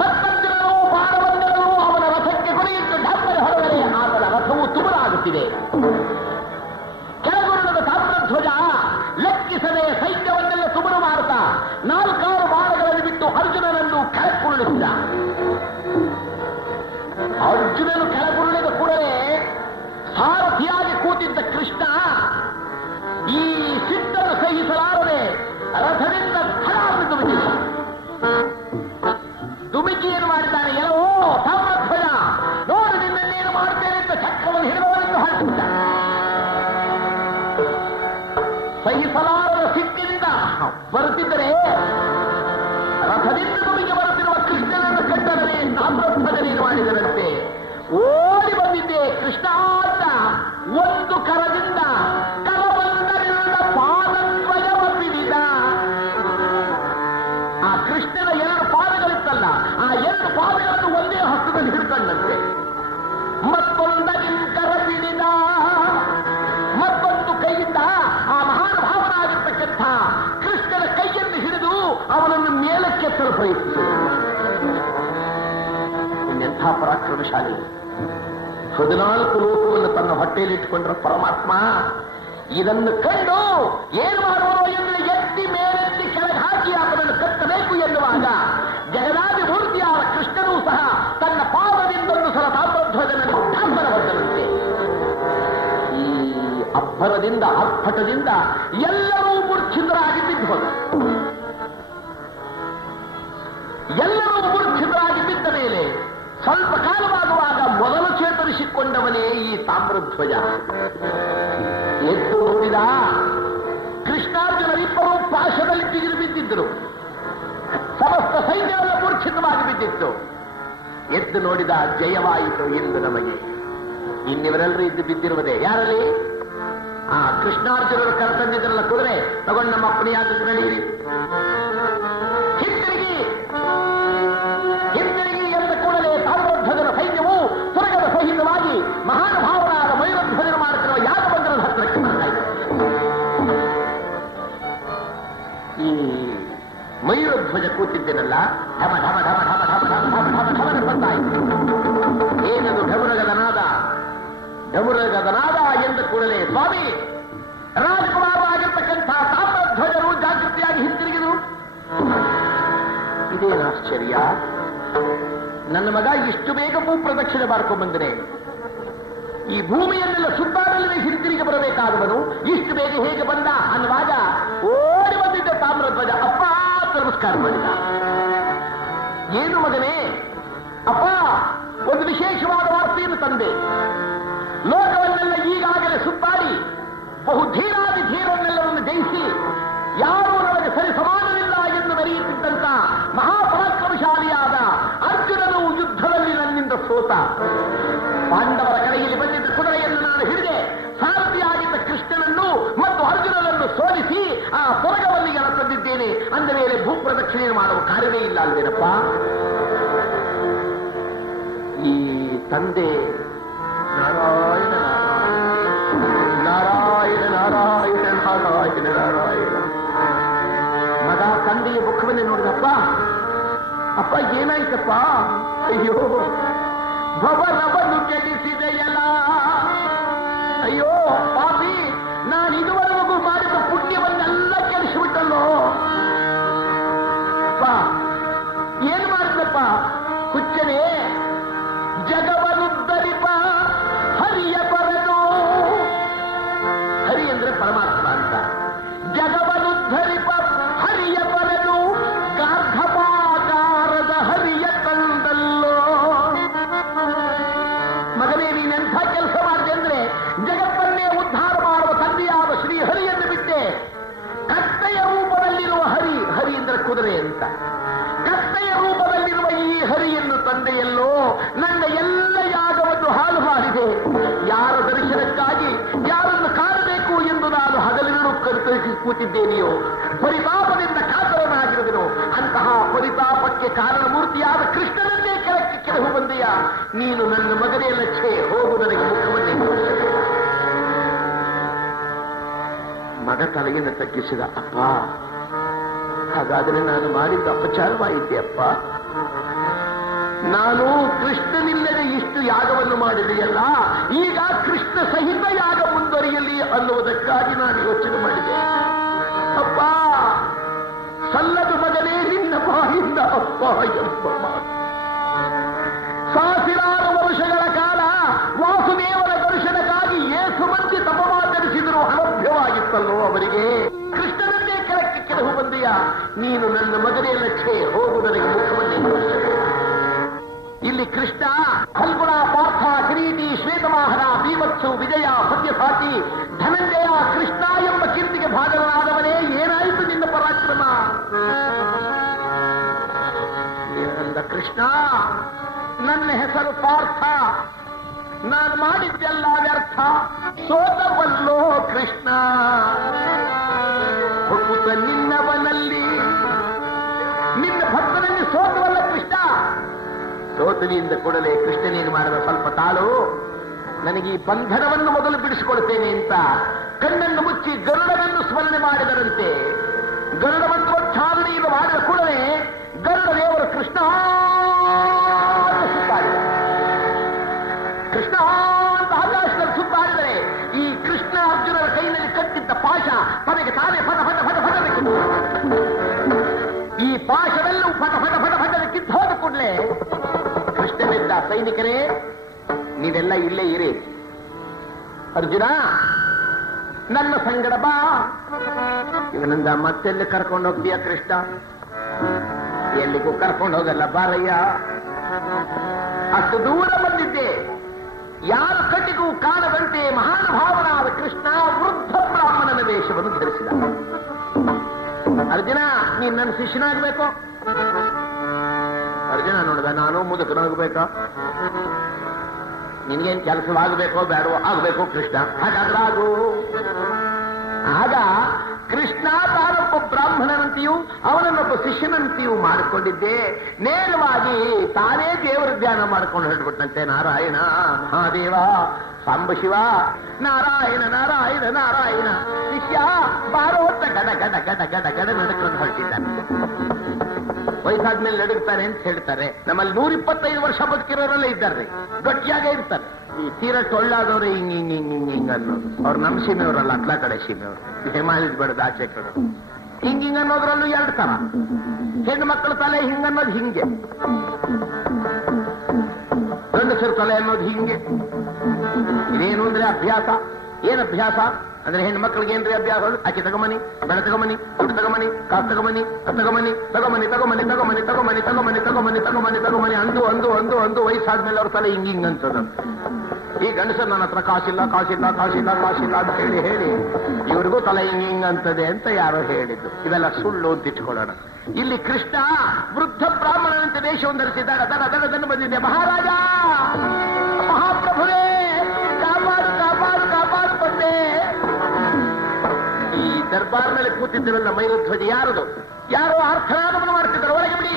ಮತ್ತೊಂದಿನೂ ಬಾಣವೊಂದನ್ನು ಅವನ ರಥಕ್ಕೆ ಗುರಿಯಿಟ್ಟು ಡಬ್ಬರೆ ಹೊರಗಡೆ ಆತನ ರಥವು ತುಮರಾಗುತ್ತಿದೆ. ಕೆಳಗುರುಳದ ತಾಮ್ರಧ್ವಜ ಲೆಕ್ಕಿಸದೆ ಸೈನ್ಯವನ್ನೆಲ್ಲ ತುಮರು ಮಾಡುತ್ತಾ 4 ಬಾಣಗಳಲ್ಲಿ ಬಿಟ್ಟು ಅರ್ಜುನನನ್ನು ಕೆಳಗುರುಳಿಸಿದ. ಅರ್ಜುನನು ಕೆಳಗುರುಳಿದ ಕೂಡಲೇ ಸಾರಥಿಯಾಗಿ ಕೂತಿದ್ದ ಕೃಷ್ಣ ಈ ಸಿಟ್ಟನ್ನು ಸಹಿಸಲಾರದೆ ರಥದಿಂದ ಧಡಾರ್ದು ಧುಮುಕಿದ. ಧುಮುಕಿ ಏನು ಮಾಡಿದ್ದಾನೆ? ಎಲ್ಲವೋ ತಾಮ್ರಧ್ವಜ, ನೋಡು ನಿನ್ನೇನು ಮಾಡುತ್ತೇನೆ ಅಂತ ಚಕ್ರವನ್ನು ಹಿಡಿದವರನ್ನು ಹಾಕಿಬಿಟ್ಟ. ಸಹಿಸಲಾರದ ಸಿಟ್ಟಿನಿಂದ ಬರುತ್ತಿದ್ದರೆ ರಥದಿಂದ ಧುಮುಕಿ ಬರುತ್ತಿರುವ ಕೃಷ್ಣನನ್ನು ಕಂಡರೆ ತಾಮ್ರಧ್ವಜನೇನು ಮಾಡಿದರಂತೆ, ಓಡಿ ಬಂದಿದ್ದೆ ಕೃಷ್ಣ ಅಂತ ಒಂದು ಕರದಿಂದ ಕರಬಂದರಿಂದ ಪಾದದ್ವಯವ ಪಿಡಿದ. ಆ ಕೃಷ್ಣನ 2 ಪಾದಗಳಿತ್ತಲ್ಲ, ಆ 2 ಪಾದಗಳನ್ನು ಒಂದೇ ಹಸ್ತದಲ್ಲಿ ಹಿಡ್ಕೊಂಡಂತೆ. ಮತ್ತೊಂದಗಿಂಕರ ಪಿಡಿದ. ಮತ್ತೊಂದು ಕೈಯಿಂದ ಆ ಮಹಾನುಭಾವನಾಗಿರ್ತಕ್ಕಂಥ ಕೃಷ್ಣನ ಕೈಯನ್ನು ಹಿಡಿದು ಅವನನ್ನು ಮೇಲಕ್ಕೆ ತರಲು ಪ್ರಯತ್ನಿಸಿದ. ಎಂಥ ಪರಾಕ್ರಮಶಾಲಿ! 14 ಲೋಕವನ್ನು ತನ್ನ ಹೊಟ್ಟೆಯಲ್ಲಿಟ್ಟುಕೊಂಡ್ರ ಪರಮಾತ್ಮ ಇದನ್ನು ಕಂಡು ಏನು ಮಾಡುವುದು ಎಂದು ಎತ್ತಿ ಮೇಲೆತ್ತಿ ಕೆಳಗೆ ಹಾಕಿ ಆತನನ್ನು ಕಟ್ಟಬೇಕು ಎನ್ನುವಾಗ ಜಗದಾದಿ ಮೂರ್ತಿಯಾದ ಕೃಷ್ಣನೂ ಸಹ ತನ್ನ ಪಾದದಿಂದೊಂದು ಸಲ ತಾಮ್ರಧ್ವಜನನ್ನು ಉದ್ಧಾಪನ ಬಂದರಂತೆ. ಈ ಅಬ್ಬರದಿಂದ ಆರ್ಭಟದಿಂದ ಎಲ್ಲರೂ ಮೂರ್ಛಿತರಾಗಿ ಬಿದ್ದು ಎಲ್ಲರೂ ಮೂರ್ಛಿತರಾಗಿ ಬಿದ್ದ ಮೇಲೆ ಸ್ವಲ್ಪ ಕಾಲವಾಗುವಾಗ ಮೊದಲು ಚೇತರಿಸಿಕೊಂಡವನೇ ಈ ತಾಮ್ರಧ್ವಜ. ಎದ್ದು ನೋಡಿದ ಕೃಷ್ಣಾರ್ಜುನರಿಬ್ಬರು ಪಾಶದಲ್ಲಿ ಬಿಗಿದು ಬಿದ್ದಿದ್ದರು. ಸಮಸ್ತ ಸೈನ್ಯವೆಲ್ಲ ಮೂರ್ಛಿತವಾಗಿ ಬಿದ್ದಿತ್ತು. ಎದ್ದು ನೋಡಿದ, ಜಯವಾಯಿತು ಎಂದು ನಮಗೆ. ಇನ್ನಿವರೆಲ್ಲರೂ ಇದ್ದು ಬಿದ್ದಿರುವುದೇ ಯಾರಲ್ಲಿ? ಆ ಕೃಷ್ಣಾರ್ಜುನರು ಕರ್ತಂದಿದ್ರಲ್ಲ ಕುದುರೆ ತಗೊಂಡು ನಮ್ಮ ಅಪ್ಪನಿಯಾದ ನಡೆಯಿರಿ, ಹಿಂತಿರುಗಿ ಎಂದ ಕೂಡಲೇ ತಾಮ್ರಧ್ವಜನ ಸೈನ್ಯವು ತುರಗದ ಸಹಿತವಾಗಿ ಮಹಾನುಭಾವನಾದ ಮಯೂರಧ್ವಜನ ಮಾಡುತ್ತಿರುವ ಯಾದವಂಗರದ ಹತ್ತಿರಕ್ಕೆ ಬರ್ತಾಯಿದೆ. ಈ ಮಯೂರಧ್ವಜ ಕೂತಿದ್ದೇನಲ್ಲ, ಢಮ ಢಮ ಢಮ ಢಮ ಢಮ ಢಮ ಢಮ ಢಮ ಢಮ ಬರ್ತಾಯಿತು. ಏನದು ಢಮುರಗದನಾದ? ಢಮುರಗದನಾದ ಎಂದ ಕೂಡಲೇ ಸ್ವಾಮಿ ರಾಜಕುಮಾರರಾಗಿರ್ತಕ್ಕಂಥ ತಾಮ್ರಧ್ವಜರು ಜಾಗೃತಿಯಾಗಿ ಹಿಂತಿರುಗಿದರು. ಇದೇನು ಆಶ್ಚರ್ಯ! ನನ್ನ ಮಗ ಇಷ್ಟು ಬೇಗ ಭೂಪ್ರದಕ್ಷಿಣೆ ಮಾಡ್ಕೊಂಡ್ಬಂದರೆ ಈ ಭೂಮಿಯನ್ನೆಲ್ಲ ಸುತ್ತಾಡಲೇ ಹಿಂತಿರುಗಿ ಬರಬೇಕಾದವನು ಇಷ್ಟು ಬೇಗ ಹೇಗೆ ಬಂದ ಅನ್ನುವಾಗ ಓಡಿ ಬಂದಿದ್ದ ತಾಮ್ರಧ್ವಜ ಅಪ್ಪ ನಮಸ್ಕಾರ ಮಾಡಿದ. ಏನು ಮಗನೇ? ಅಪ್ಪ, ಒಂದು ವಿಶೇಷವಾದ ವಾರ್ತೆಯನ್ನು ತಂದೆ. ಲೋಕವನ್ನೆಲ್ಲ ಈಗಾಗಲೇ ಸುತ್ತಾಡಿ ಬಹುಧೀರಾದಿ ಧೀರನ್ನೆಲ್ಲವನ್ನು ಜಯಿಸಿ ಯಾರೂ ನನಗೆ ಸರಿ ಸಮಾನವಿಲ್ಲ ಎಂದು ಮೆರೆಯುತ್ತಿದ್ದಂತ ಮಹಾಪರಾಕ್ರಮಶಾಲಿಯಾದ ಅರ್ಜುನನು ಯುದ್ಧದಲ್ಲಿ ನನ್ನಿಂದ ಸೋತ. ಪಾಂಡವರ ಕಡೆಯಲ್ಲಿ ಬಂದಿದ್ದ ಕುದುರೆಯನ್ನು ನಾನು ಹಿಡಿದೆ ಸಾರಥಿಯಾಗಿದ್ದ ಕೃಷ್ಣನನ್ನು ಮತ್ತು ಅರ್ಜುನನನ್ನು ಸೋಲಿಸಿ ಆ ಸ್ವರ್ಗವಲ್ಲಿಗೆ ತಂದಿದ್ದೇನೆ. ಅಂದ ಮೇಲೆ ಭೂಪ್ರದಕ್ಷಿಣೆ ಮಾಡುವ ಕಾರ್ಯವೇ ಇಲ್ಲ ಅಲ್ವೇನಪ್ಪ? ಈ ತಂದೆ ನಾರಾಯಣ ನಾರಾಯಣ ನಾರಾಯಣ ನಾರಾಯಣ ನಾರಾಯಣ. ಮಗ ತಂದೆಯ ಮುಖವನ್ನೇ ನೋಡಿದಪ್ಪ. ಅಪ್ಪ ಏನಾಯ್ತಪ್ಪ? ಅಯ್ಯೋ, ಭವನವನ್ನು ಕೆಡಿಸಿದೆಯಲ್ಲ. ಅಯ್ಯೋ ಪಾಪಿ, ನಾನು ಇದುವರೆಗೂ ಮಾಡಿದ ಪುಣ್ಯವನ್ನೆಲ್ಲ ಕೆಡಿಸಿಬಿಟ್ಟಲ್ಲೋ. ಏನು ಮಾಡಿದಪ್ಪ? ಹುಚ್ಚನೇ, ಜಗವನುದ್ಧರಿಪ ಹರಿಯ ಬರದು. ಹರಿ ಅಂದ್ರೆ ಪರಮಾತ್ಮ ಅಂತ. ಜಗವನುದ್ಧರಿಪ ಹರಿಯ ಬರದು ಗಾರ್ಧಪಾಕಾರದ ಹರಿಯ ತಂದಲ್ಲೋ. ಮಗನೇ, ನೀನೆಂಥ ಕೆಲಸ ಮಾಡಿದೆ ಅಂದ್ರೆ ಜಗತ್ತನ್ನೇ ಉದ್ಧಾರ ಮಾಡುವ ತಂದೆಯಾದ ಶ್ರೀ ಹರಿಯನ್ನು ಬಿಟ್ಟೆ ಕತ್ತೆಯ ರೂಪದಲ್ಲಿರುವ ಹರಿ. ಹರಿ ಅಂದ್ರೆ ಕುದುರೆ ಅಂತ. ಕತ್ತೆಯ ರೂಪದಲ್ಲಿರುವ ಈ ಹರಿಯನ್ನು ತಂದೆಯಲ್ಲೋ ನನ್ನ ಎಲ್ಲ ಯಾಗವನ್ನು ಹಾಳು ಮಾಡಿದೆ. ಯಾರ ದರ್ಶನಕ್ಕಾಗಿ ಯಾರನ್ನು ಕಾಣಬೇಕು ಎಂದು ನಾನು ಹಗಲಿರುಳು ಕೂತಿದ್ದೇನೆಯೋ ಪರಿತಾಪದಿಂದ ಕಾತರನಾಗಿರುವೆನು. ಅಂತಹ ಪರಿತಾಪಕ್ಕೆ ಕಾರಣಮೂರ್ತಿಯಾದ ಕೃಷ್ಣನನ್ನೇ ಕೆಳಕ್ಕೆ ಕೆಳಹು ಬಂದೆಯ. ನೀನು ನನ್ನ ಮಗನೇ ಲಕ್ಷ್ಮೇ, ಹೋಗು, ನನಗೆ ಮುಖವನ್ನೇ ತೋರಿಸದೆ. ಮಗ ತಲೆಯನ್ನು ತಗ್ಗಿಸಿದ. ಅಪ್ಪ, ಹಾಗಾದರೆ ನಾನು ಮಾಡಿದ್ದ ಅಪಚಾರವಾಯಿತೆ ಅಪ್ಪ. ನಾನು ಕೃಷ್ಣನಿಲ್ಲದೆ ಇಷ್ಟು ಯಾಗವನ್ನು ಮಾಡಿದೆಯಲ್ಲ, ಈಗ ಕೃಷ್ಣ ಸಹಿತ ಯಾಗ ಮುಂದುವರಿಯಲಿ ಅನ್ನುವುದಕ್ಕಾಗಿ ನಾನು ಯೋಚನೆ ಮಾಡಿದೆ. ಅಪ್ಪ, ಸಲ್ಲದು ಮಗನೇ ನಿನ್ನ ಬಾಯಿಂದ ಅಪ್ಪ ಎಂಬ ಮಾತು. ಸಾವಿರಾರು ವರ್ಷಗಳ ಕಾಲ ವಾಸುದೇವರ ದರ್ಶನಕ್ಕಾಗಿ ಏಸು ಮಂದಿ ತಪಮಾಚರಿಸಿದರೂ ಅಲಭ್ಯವಾಗಿತ್ತಲ್ಲೋ ಅವರಿಗೆ. ಕೃಷ್ಣನನ್ನೇ ಕೆಳಕ್ಕೆ ಕೆಳಹು ಬಂದೆಯ. ನೀನು ನನ್ನ ಮಗನೇ ಲಕ್ಷ್ಮೇ, ಹೋಗು, ನನಗೆ ಮುಖವನ್ನೇ ತೋರಿಸಬೇಕು. ಇಲ್ಲಿ ಕೃಷ್ಣ ಫಲ್ಗುಣ, ಪಾರ್ಥ, ಕಿರೀಟಿ, ಶ್ವೇತವಾಹನ, ಭೀಮತ್ಸು, ವಿಜಯ, ಸತ್ಯಸಾಚಿ, ಧನಂಜಯ, ಕೃಷ್ಣ ಎಂಬ ಕೀರ್ತಿಗೆ ಭಾಗವಾದವನೇ. ಏನಾಯಿತು ನಿನ್ನ ಪರಾಕ್ರಮ? ಏನಂದ ಕೃಷ್ಣ? ನನ್ನ ಹೆಸರು ಪಾರ್ಥ, ನಾನು ಮಾಡಿದ್ದೆಲ್ಲ ವ್ಯರ್ಥ, ಸೋತವಲ್ಲೋ ಕೃಷ್ಣ. ಹುಡುಕ ನಿನ್ನವನಲ್ಲಿ, ನಿನ್ನ ಭಕ್ತನಲ್ಲಿ ಸೋತವಲ್ಲ ಕೃಷ್ಣ. ಸೋತವಿಯಿಂದ ಕೂಡಲೇ ಕೃಷ್ಣನೇನು ಮಾಡಿದ? ಸ್ವಲ್ಪ ತಾಳು, ನನಗೆ ಈ ಬಂಧನವನ್ನು ಮೊದಲು ಬಿಡಿಸಿಕೊಡ್ತೇನೆ ಅಂತ ಕಣ್ಣನ್ನು ಮುಚ್ಚಿ ಗರುಡನನ್ನು ಸ್ಮರಣೆ ಮಾಡಿದರಂತೆ. ಗರುಡ ಮಂತ್ರೋಚ್ಚಾರಣೆಯಿಂದ ಮಾಡಿದ ಕೂಡಲೇ ಗರುಡ ದೇವರು ಕೃಷ್ಣ ಸುತ್ತಾಡಿದ. ತಾನೇ ಫಟ ಫಟ ಫಟ ಫಟದಕ್ಕಿತ್ತು. ಈ ಪಾಶವೆಲ್ಲವೂ ಫಟ ಫಟ ಫಟ ಫಟದಕ್ಕಿದ್ದು ಹೋದ ಕೂಡಲೇ ಕೃಷ್ಣನಿದ್ದ, ಸೈನಿಕರೇ ನೀವೆಲ್ಲ ಇಲ್ಲೇ ಇರಿ, ಅರ್ಜುನ ನನ್ನ ಸಂಗಡ ಬಾ. ಇವನಿಂದ ಮತ್ತೆಲ್ಲಿ ಕರ್ಕೊಂಡು ಹೋಗ್ತೀಯ ಕೃಷ್ಣ? ಎಲ್ಲಿಗೂ ಕರ್ಕೊಂಡು ಹೋಗಲ್ಲ, ಬಾರಯ್ಯ. ಅಷ್ಟು ದೂರ ಬಂದಿದ್ದೆ, ಯಾರ ಕಣ್ಣಿಗೂ ಕಾಣದಂತೆ ಮಹಾನುಭಾವನಾದ ಕೃಷ್ಣ ವೃದ್ಧ ಬ್ರಾಹ್ಮಣನ ವೇಷವನ್ನು ಧರಿಸಿದ. ಅರ್ಜುನ, ನೀನ್ ನನ್ನ ಶಿಷ್ಯನಾಗಬೇಕು. ಅರ್ಜುನ ನೋಡಿದ, ನಾನು ಮುದುಕನಾಗಬೇಕಾ? ನಿನ್ಗೇನ್ ಕೆಲಸವಾಗಬೇಕೋ ಬೇಡವೋ? ಆಗಬೇಕು ಕೃಷ್ಣ. ಹಾಗಾದ್ರೆ ಆಗು. ಆಗ ಕೃಷ್ಣ ತಾನೊಬ್ಬ ಬ್ರಾಹ್ಮಣನಂತೆಯೂ ಅವನನ್ನೊಬ್ಬ ಶಿಷ್ಯನಂತೆಯೂ ಮಾಡಿಕೊಂಡಿದ್ದೆ. ನೇರವಾಗಿ ತಾನೇ ದೇವರ ಧ್ಯಾನ ಮಾಡ್ಕೊಂಡು ಹೊರಡ್ಬಿಟ್ಟಂತೆ. ನಾರಾಯಣ ಮಹಾದೇವ ಸಾಂಬ ಶಿವ, ನಾರಾಯಣ ನಾರಾಯಣ ನಾರಾಯಣ, ಶಿಷ್ಯ ಬಾರೋ ಅಂತ ಗಡ ಗಡ ಗಡ ಗಡ ಗಡ ನಡ್ಕೊಂಡು ಹೊರಟಿದ್ದಾನೆ. ವಯಸ್ಸಾದ್ಮೇಲೆ ನಡುಗ್ತಾರೆ ಅಂತ ಹೇಳ್ತಾರೆ. ನಮ್ಮಲ್ಲಿ 125 ವರ್ಷ ಬದುಕಿರೋರೆಲ್ಲ ಇದ್ದಾರೆ, ಗಟ್ಟಿಯಾಗೇ ಇರ್ತಾರೆ. ಈ ತೀರಾ ಟೊಳ್ಳಾದವ್ರೆ ಹಿಂಗ್ ಹಿಂಗ್ ಹಿಂಗ್ ಹಿಂಗ್ ಹಿಂಗ್ ಅನ್ನೋದು. ಅವ್ರು ನಮ್ಮ ಸೀಮೆಯವರಲ್ಲ, ಅತ್ಲಾ ಕಡೆ ಸೀಮೆಯವರು, ಹಿಮಾಲಯದ ಬೆಳೆದ ಆಚೆ ಕಡೆ. ಹಿಂಗ್ ಹಿಂಗ್ ಅನ್ನೋದ್ರಲ್ಲೂ 2 ತರ. ಹೆಣ್ಣು ಮಕ್ಕಳ ತಲೆ ಹಿಂಗನ್ನೋದು ಹಿಂಗೆ, ಗಂಡಸರ ತಲೆ ಅನ್ನೋದು ಹಿಂಗೆ. ಇದೇನು ಅಂದ್ರೆ ಅಭ್ಯಾಸ. ಏನ್ ಅಭ್ಯಾಸ ಅಂದ್ರೆ ಹೆಣ್ಣು ಮಕ್ಕಳಿಗೆ ಏನ್ರಿ ಅಭ್ಯಾಸ? ಆಕೆ ತಗೊಂಬನಿ, ಬೆಳೆ ತಗೊಂಬನಿ, ದುಡ್ಡು ತಗೊಂಬನಿ, ಕಾಸು ತಗೊಂಬನಿ, ತಗೊಂಬನಿ ತಗೊಂಬನಿ ತಗೊಂಬನಿ ತಗೊಂಬನಿ ತಗೊಂಬನಿ ತಗೊಂಬನಿ ತಗೊಂಬನಿ ತಗೊಂಬನಿ ತಗೊಂಬನಿ ಅಂದು ಅಂದು ಅಂದು ಅಂದು ವಯಸ್ಸಾದ್ಮೇಲೆ ಅವ್ರ ತಲೆ ಹಿಂಗ್ ಹಿಂಗ್ ಅಂತದ. ಈ ಗಂಡಸರು ನನ್ನ ಹತ್ರ ಕಾಸಿಲ್ಲ ಕಾಸಿಲ್ಲ ಕಾಸಿಲ್ಲ ಕಾಸಿಲ್ಲ ಅಂತ ಹೇಳಿ ಹೇಳಿ ಇವ್ರಿಗೂ ತಲೆ ಹಿಂಗ್ ಹಿಂಗ್ ಅಂತದೆ ಅಂತ ಯಾರೋ ಹೇಳಿದ್ದು. ಇವೆಲ್ಲ ಸುಳ್ಳು ಅಂತ ಇಟ್ಕೊಳ್ಳೋಣ. ಇಲ್ಲಿ ಕೃಷ್ಣ ವೃದ್ಧ ಬ್ರಾಹ್ಮಣನಂತೆ ವೇಷವನ್ನು ಧರಿಸಿದಾಗ ದಡ ದಡದನ್ನು ಬಂದಿದೆ. ಮಹಾರಾಜ, ಮಹಾಪ್ರಭುವೇ, ಕಾಪಾಡು ಕಾಪಾಡು ಕಾಪಾಡು ಬಂದೆ. ಈ ದರ್ಬಾರ್ನಲ್ಲಿ ಕೂತಿದ್ದರಲ್ಲ ಮೈಲಧ್ವಜ ಯಾರದು? ಯಾರೋ ಅರ್ಥನಾದವನ್ನು ಮಾಡ್ತಿದ್ದಾರೆ. ಒಳಗೆ ಬಿಡಿ,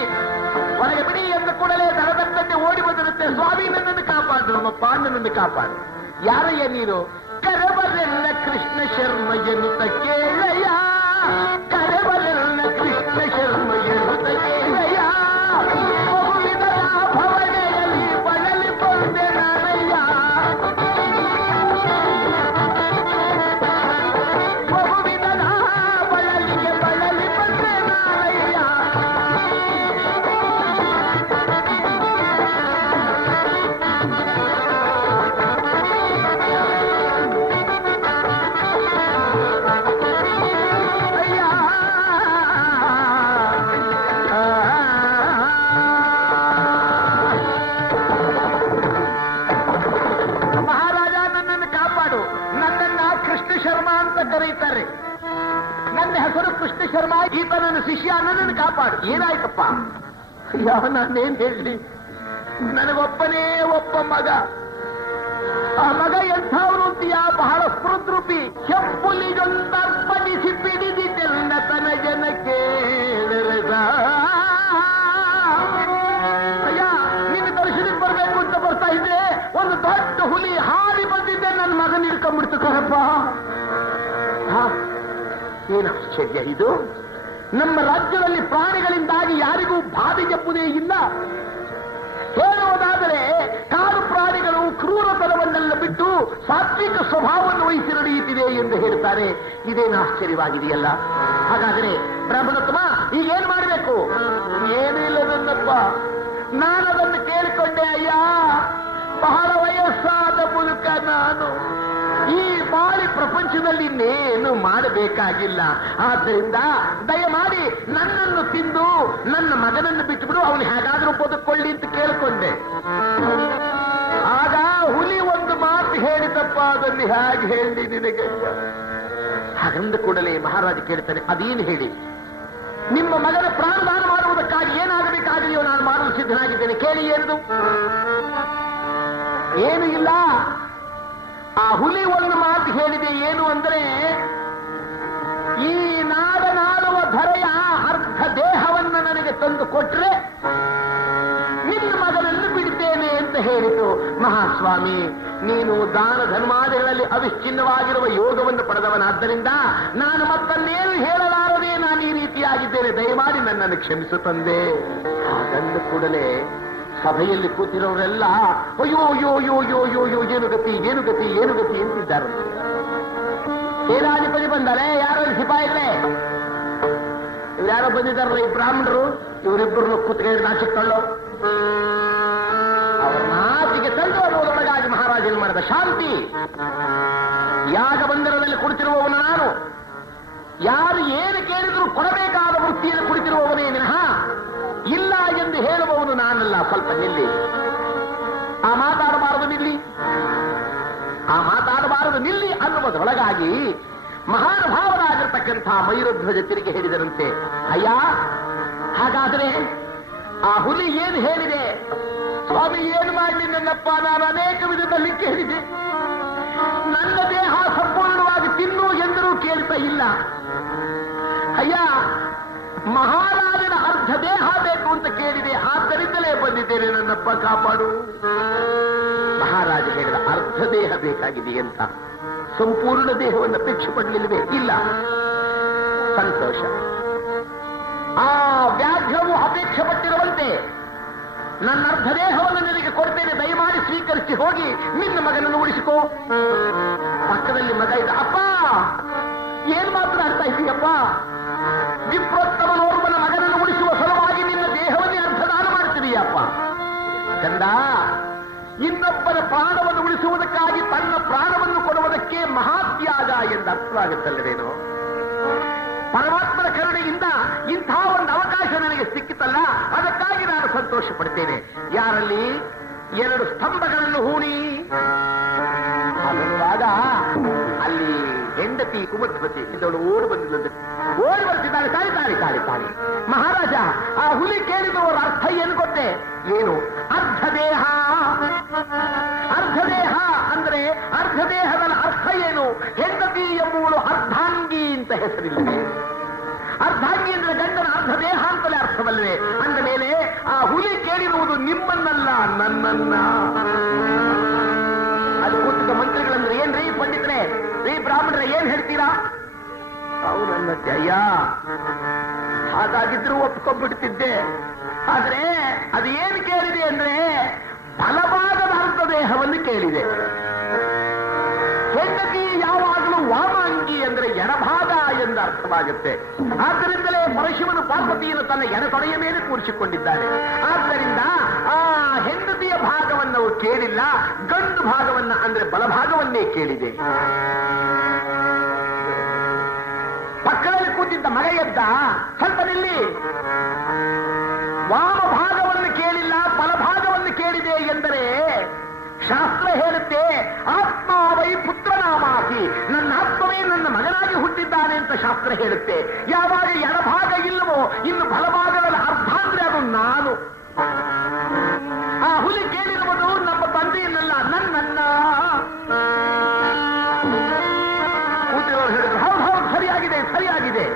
ಒಳಗೆ ಬಿಡಿ ಎಂದ ಕೂಡಲೇ ದಡದಂತೆ ಓಡಿ ಬಂದಿರುತ್ತೆ. ಸ್ವಾಮಿ ನನ್ನನ್ನು ಕಾಪಾಡು, ನಮ್ಮಪ್ಪ ನನ್ನನ್ನು ಕಾಪಾಡು. ಯಾರಯ್ಯ ನೀನು? ಕರೆಬರೆಲ್ಲ ಕೃಷ್ಣ ಶರ್ಮ ಎನ್ನುತ್ತ ಕೇಳಯ್ಯ, ಕರೆಬರೆಲ್ಲ ಕೃಷ್ಣ ಶರ್ಮ ಎನ್ನುತ್ತ ಕೇಳಯ್ಯ. ಬಹುವಿಧ ಭವನೆಯಲ್ಲಿ ಬಳಲಿ ಬಂದೆ ನಾನಯ್ಯ, ಬಹುವಿಧ ಬಳಲಿಗೆ ಬಳಲಿ ಬಂದೆ ನಾನಯ್ಯ. ಮಹಾರಾಜ, ನನ್ನನ್ನು ಕಾಪಾಡು. ನನ್ನನ್ನ ಕೃಷ್ಣ ಶರ್ಮಾ ಅಂತ ಕರೀತಾರೆ. ನನ್ನ ಹೆಸರು ಕೃಷ್ಣ ಶರ್ಮಾ, ಈತ ನನ್ನ ಶಿಷ್ಯ, ನನ್ನನ್ನು ಕಾಪಾಡು. ಏನಾಯ್ತಪ್ಪ? ಯಾವ ನಾನೇನ್ ಹೇಳಿ? ನನಗೊಬ್ಬನೇ ಒಬ್ಬ ಮಗ. ಆ ಮಗ ಎಂಥವ್ರು ಅಂತೀಯ? ಬಹಳ ಸ್ಪೃದ್ರೂಪಿ. ಕೆಂಪುಲಿಗೊಂದರ್ಪಡಿಸಿ ಪಿಡಿದಿದ್ದೆಲ್ಲ ತನ ಜನ ಕೇಳರದ. ಅಯ್ಯ, ನಿನ್ನ ದರ್ಶನಕ್ಕೆ ಬರ್ಬೇಕು ಅಂತ ಬರ್ತಾ ಇದ್ದೆ, ಒಂದು ದೊಡ್ಡ ಹುಲಿ ಹಾರಿ ಬಂದಿದ್ದೆ, ನನ್ನ ಮಗನ ಹಿಡ್ಕೊಂಡ್ಬಿಡ್ತು ಕಣಪ್ಪ. ಏನು ಆಶ್ಚರ್ಯ ಇದು! ನಮ್ಮ ರಾಜ್ಯದಲ್ಲಿ ಪ್ರಾಣಿಗಳಿಂದಾಗಿ ಯಾರಿಗೂ ಬಾಧೆ ಜಪ್ಪುವುದೇ ಇಲ್ಲ. ಹೇಳುವುದಾದರೆ ಕಾಡು ಪ್ರಾಣಿಗಳು ಕ್ರೂರತನವನ್ನೆಲ್ಲ ಬಿಟ್ಟು ಸಾತ್ವಿಕ ಸ್ವಭಾವವನ್ನು ವಹಿಸಿ ನಡೆಯುತ್ತಿದೆ ಎಂದು ಹೇಳ್ತಾರೆ. ಇದೇನು ಆಶ್ಚರ್ಯವಾಗಿದೆಯಲ್ಲ. ಹಾಗಾದರೆ ಬ್ರಾಹ್ಮಣೋತ್ತಮ, ಈಗೇನು ಮಾಡಬೇಕು? ಏನೂ ಇಲ್ಲದನ್ನಪ್ಪ. ನಾನದನ್ನು ಕೇಳಿಕೊಂಡೆ. ಅಯ್ಯ, ಬಹಳ ವಯಸ್ಸಾದ ಮುದುಕ ನಾನು. ಈ ಬಾಳಿ ಪ್ರಪಂಚದಲ್ಲಿ ಇನ್ನೇನು ಮಾಡಬೇಕಾಗಿಲ್ಲ. ಆದ್ದರಿಂದ ದಯಮಾಡಿ ನನ್ನನ್ನು ತಿಂದು ನನ್ನ ಮಗನನ್ನು ಬಿಟ್ಟುಬಿಡು, ಅವನು ಹೇಗಾದ್ರೂ ಬದುಕೊಳ್ಳಿ ಅಂತ ಕೇಳಿಕೊಂಡೆ. ಆಗ ಹುಲಿ ಒಂದು ಮಾತು ಹೇಳಿದಪ್ಪ, ಅದನ್ನು ಹೇಗೆ ಹೇಳಿ ನಿನಗೆ? ಹಾಗಂದ ಕೂಡಲೇ ಮಹಾರಾಜ ಕೇಳ್ತಾನೆ, ಅದೇನು ಹೇಳಿ? ನಿಮ್ಮ ಮಗನ ಪ್ರಾಣದಾನ ಮಾಡುವುದಕ್ಕಾಗಿ ಏನಾಗಬೇಕಾಗಿದೆಯೋ ನಾನು ಮಾಡಲು ಸಿದ್ಧನಾಗಿದ್ದೇನೆ, ಕೇಳಿ. ಏನದು? ಏನು ಇಲ್ಲ. ಆ ಹುಲಿ ಒಂದು ಮಾತು ಹೇಳಿದೆ. ಏನು ಅಂದ್ರೆ, ಈ ನಾಡನಾಡುವ ಧರೆಯ ಅರ್ಧ ದೇಹವನ್ನು ನನಗೆ ತಂದು ಕೊಟ್ರೆ ನಿನ್ನ ಮಗನನ್ನು ಬಿಡ್ತೇನೆ ಅಂತ ಹೇಳಿತು. ಮಹಾಸ್ವಾಮಿ, ನೀನು ದಾನ ಧರ್ಮಾದಿಗಳಲ್ಲಿ ಅವಿಚ್ಛಿನ್ನವಾಗಿರುವ ಯೋಗವನ್ನು ಪಡೆದವನಾದ್ದರಿಂದ ನಾನು ಮತ್ತನ್ನೇನು ಹೇಳಲಾರದೆ ನಾನು ಈ ರೀತಿಯಾಗಿದ್ದೇನೆ. ದಯಮಾಡಿ ನನ್ನನ್ನು ಕ್ಷಮಿಸು ತಂದೆ. ಹಾಗಂದ ಕೂಡಲೇ ಸಭೆಯಲ್ಲಿ ಕೂತಿರೋರೆಲ್ಲ ಅಯ್ಯೋ ಅಯ್ಯೋ ಅಯ್ಯೋ ಅಯ್ಯೋ ಅಯ್ಯೋ ಅಯ್ಯೋ ಏನು ಗತಿ ಏನು ಗತಿ ಏನು ಗತಿ ಅಂತಿದ್ದಾರಂತೆ. ಸೇನಾಧಿಪತಿ ಬಂದರೆ ಯಾರೋ ಸಿಪಾಯಿಗಳೇ, ಇವ್ರ್ಯಾರೋ ಬಂದಿದ್ದಾರಲ್ಲ ಈ ಬ್ರಾಹ್ಮಣರು, ಇವರಿಬ್ಬರನ್ನು ಕುತ್ತಿಗೆ ನಾಚಿಕೊಳ್ಳೋ ಅವರ ನಾಚಿಗೆ ತಂದು ಅನ್ನೋದರೊಳಗಾಗಿ ಮಹಾರಾಜನು ಮಾಡಿದ ಶಾಂತಿ. ಯಾಗ ಬಂದರದಲ್ಲಿ ಕುಳಿತಿರುವವನು ನಾನು, ಯಾರು ಏನು ಕೇಳಿದ್ರು ಕೊಡಬೇಕಾದ ವೃತ್ತಿಯನ್ನು ಕುಳಿತಿರುವವನೇ ವಿನಃ ಇಲ್ಲ ಎಂದು ಹೇಳುವವನು ನಾನಲ್ಲ. ಸ್ವಲ್ಪ ನಿಲ್ಲಿ, ಆ ಮಾತಾಡಬಾರದು ನಿಲ್ಲಿ, ಆ ಮಾತಾಡಬಾರದು ನಿಲ್ಲಿ ಅನ್ನುವುದರೊಳಗಾಗಿ ಮಹಾನುಭಾವರಾಗಿರ್ತಕ್ಕಂಥ ಮಯೂರಧ್ವಜ ತಿರುಗಿ ಹೇಳಿದರಂತೆ, ಅಯ್ಯ ಹಾಗಾದ್ರೆ ಆ ಹುಲಿ ಏನು ಹೇಳಿದೆ? ಸ್ವಾಮಿ, ಏನು ಮಾಡಲಿ ನನ್ನಪ್ಪ, ನಾನು ಅನೇಕ ವಿಧದಲ್ಲಿ ಕೇಳಿದೆ, ನನ್ನ ದೇಹ ಸಂಪೂರ್ಣವಾಗಿ ತಿನ್ನು ಎಂದರೂ ಕೇಳ್ತಾ ಇಲ್ಲ. ಅಯ್ಯ, ಮಹಾರಾಜನ ಅರ್ಧ ದೇಹ ಬೇಕು ಅಂತ ಕೇಳಿದೆ, ಆದ್ದರಿಂದಲೇ ಬಂದಿದ್ದೇನೆ, ನನ್ನಪ್ಪ ಕಾಪಾಡು. ಮಹಾರಾಜ ಹೇಳಿದ, ಅರ್ಧ ದೇಹ ಬೇಕಾಗಿದೆ ಅಂತ, ಸಂಪೂರ್ಣ ದೇಹವನ್ನು ಅಪೇಕ್ಷೆ ಪಡಲಿಲ್ಲವೇ? ಇಲ್ಲ. ಸಂತೋಷ. ಆ ವ್ಯಾಘ್ರವು ಅಪೇಕ್ಷೆ ಪಟ್ಟಿರುವಂತೆ ನನ್ನ ಅರ್ಧ ದೇಹವನ್ನು ನಿನಗೆ ಕೊಡ್ತೇನೆ, ದಯಮಾಡಿ ಸ್ವೀಕರಿಸಿ ಹೋಗಿ ನಿನ್ನ ಮಗನನ್ನು ಉಳಿಸಿಕೋ. ಪಕ್ಕದಲ್ಲಿ ಮಗ ಇದ್ದ, ಅಪ್ಪ ಏನ್ ಮಾತನಾಡ್ತಾ ಇದ್ದೀಯಪ್ಪ? ವಿಪ್ರೋತ್ತಮನೋರ್ವನ ಮಗನನ್ನು ಉಳಿಸುವ ಸಲುವಾಗಿ ನಿನ್ನ ದೇಹವನ್ನೇ ಅರ್ಧದಾನ ಮಾಡ್ತೀಯಪ್ಪ. ಚಂದ, ಇನ್ನೊಬ್ಬರ ಪ್ರಾಣವನ್ನು ಉಳಿಸುವುದಕ್ಕಾಗಿ ತನ್ನ ಪ್ರಾಣವನ್ನು ಕೊಡುವುದಕ್ಕೆ ಮಹಾತ್ಯಾಗ ಎಂದು ಅರ್ಥವಾಗುತ್ತಲ್ಲವೇನೋ? ಪರಮಾತ್ಮನ ಕರುಣೆಯಿಂದ ಇಂಥ ಒಂದು ಅವಕಾಶ ನನಗೆ ಸಿಕ್ಕಿತಲ್ಲ, ಅದಕ್ಕಾಗಿ ನಾನು ಸಂತೋಷ ಪಡ್ತೇನೆ. ಯಾರಲ್ಲಿ 2 ಸ್ತಂಭಗಳನ್ನು ಹೂಣಿ ಅನ್ನುವಾಗ ಅಲ್ಲಿ ಹೆಂಡತಿ ಕುಮಧ್ವತಿ ಇದಳು ಓಡಿ ಬರ್ತಿದ್ದಾಳೆ. ತಾಳಿ ಮಹಾರಾಜ, ಆ ಹುಲಿ ಕೇಳಿದವರ ಅರ್ಥ ಏನು ಗೊತ್ತೇ? ಏನು? ಅರ್ಧ ದೇಹ. ಅರ್ಧ ದೇಹ ಅಂದ್ರೆ ಅರ್ಧ ದೇಹದ ಅರ್ಥ ಏನು? ಹೆಂಡತಿ ಎಂಬುವಳು ಅರ್ಧಾಂಗಿ ಅಂತ ಹೆಸರಿಲ್ಲವೇ? ಅರ್ಧಾಂಗಿ ಅಂದ್ರೆ ಗಂಡನ ಅರ್ಧ ದೇಹ ಅಂತಲೇ ಅರ್ಥವಲ್ಲವೇ? ಅಂದ ಮೇಲೆ ಆ ಹುಲಿ ಕೇಳಿರುವುದು ನಿಮ್ಮನ್ನಲ್ಲ, ನನ್ನನ್ನ. ಅಲ್ಲಿ ಕೂತಿದ್ದ ಮಂತ್ರಿಗಳಂದ್ರೆ, ಏನ್ರೀ ಪಂಡಿತರೇ, ರೀ ಬ್ರಾಹ್ಮಣರೇ, ಏನ್ ಹೇಳ್ತೀರಾ? ಅವರನ್ನ ಜಯ, ಹಾಗಾಗಿದ್ರು ಒಪ್ಕೊಂಡ್ಬಿಡ್ತಿದ್ದೆ. ಆದ್ರೆ ಅದು ಏನು ಕೇಳಿದೆ ಅಂದ್ರೆ ಬಲಭಾಗದ ಅರ್ಧ ದೇಹವನ್ನು ಕೇಳಿದೆ. ಹೆಂಡತಿ ಯಾವಾಗಲೂ ವಾಮಾಂಗಿ ಅಂದ್ರೆ ಎಡಭಾಗ ಎಂದು ಅರ್ಥವಾಗುತ್ತೆ. ಆದ್ದರಿಂದಲೇ ಪರಶಿವನು ಪಾರ್ವತಿಯನ್ನು ತನ್ನ ಎಡತೊಡೆಯ ಮೇಲೆ ಕೂರಿಸಿಕೊಂಡಿದ್ದಾನೆ. ಆದ್ದರಿಂದ ಆ ಹೆಂಡತಿಯ ಭಾಗವನ್ನು ಅವರು ಕೇಳಿಲ್ಲ, ಗಂಡು ಭಾಗವನ್ನ ಅಂದ್ರೆ ಬಲಭಾಗವನ್ನೇ ಕೇಳಿದೆ. ಪಕ್ಕದಲ್ಲಿ ಕೂತಿದ್ದ ಮಗ ಎದ್ದ, ಸ್ವಲ್ಪ ನಿಲ್ಲಿ. ವಾಮ ಭಾಗವನ್ನು ಕೇಳಿಲ್ಲ, ಬಲಭಾಗವನ್ನು ಕೇಳಿದೆ ಎಂದರೆ ಶಾಸ್ತ್ರ ಹೇಳುತ್ತೆ, ಆತ್ಮಾವೈ ಪುತ್ರನಾಮಾಸಿ, ನನ್ನ ಆತ್ಮವೇ ನನ್ನ ಮಗನಾಗಿ ಹುಟ್ಟಿದ್ದಾನೆ ಅಂತ ಶಾಸ್ತ್ರ ಹೇಳುತ್ತೆ. ಯಾವಾಗ ಎಡಭಾಗ ಇಲ್ಲವೋ ಇನ್ನು ಬಲಭಾಗದಲ್ಲಿ ಅರ್ಧ ಅಂದ್ರೆ ಅದು ನಾನು. ಆ ಹುಲಿ ಕೇಳಿರುವುದು ನಮ್ಮ ತಂದೆಯನ್ನೆಲ್ಲ, ನನ್ನನ್ನ. ಕೂತಿರೋರು ಹೇಳಿದ್ರು, ಹೌದು ಸರಿಯಾಗಿದೆ.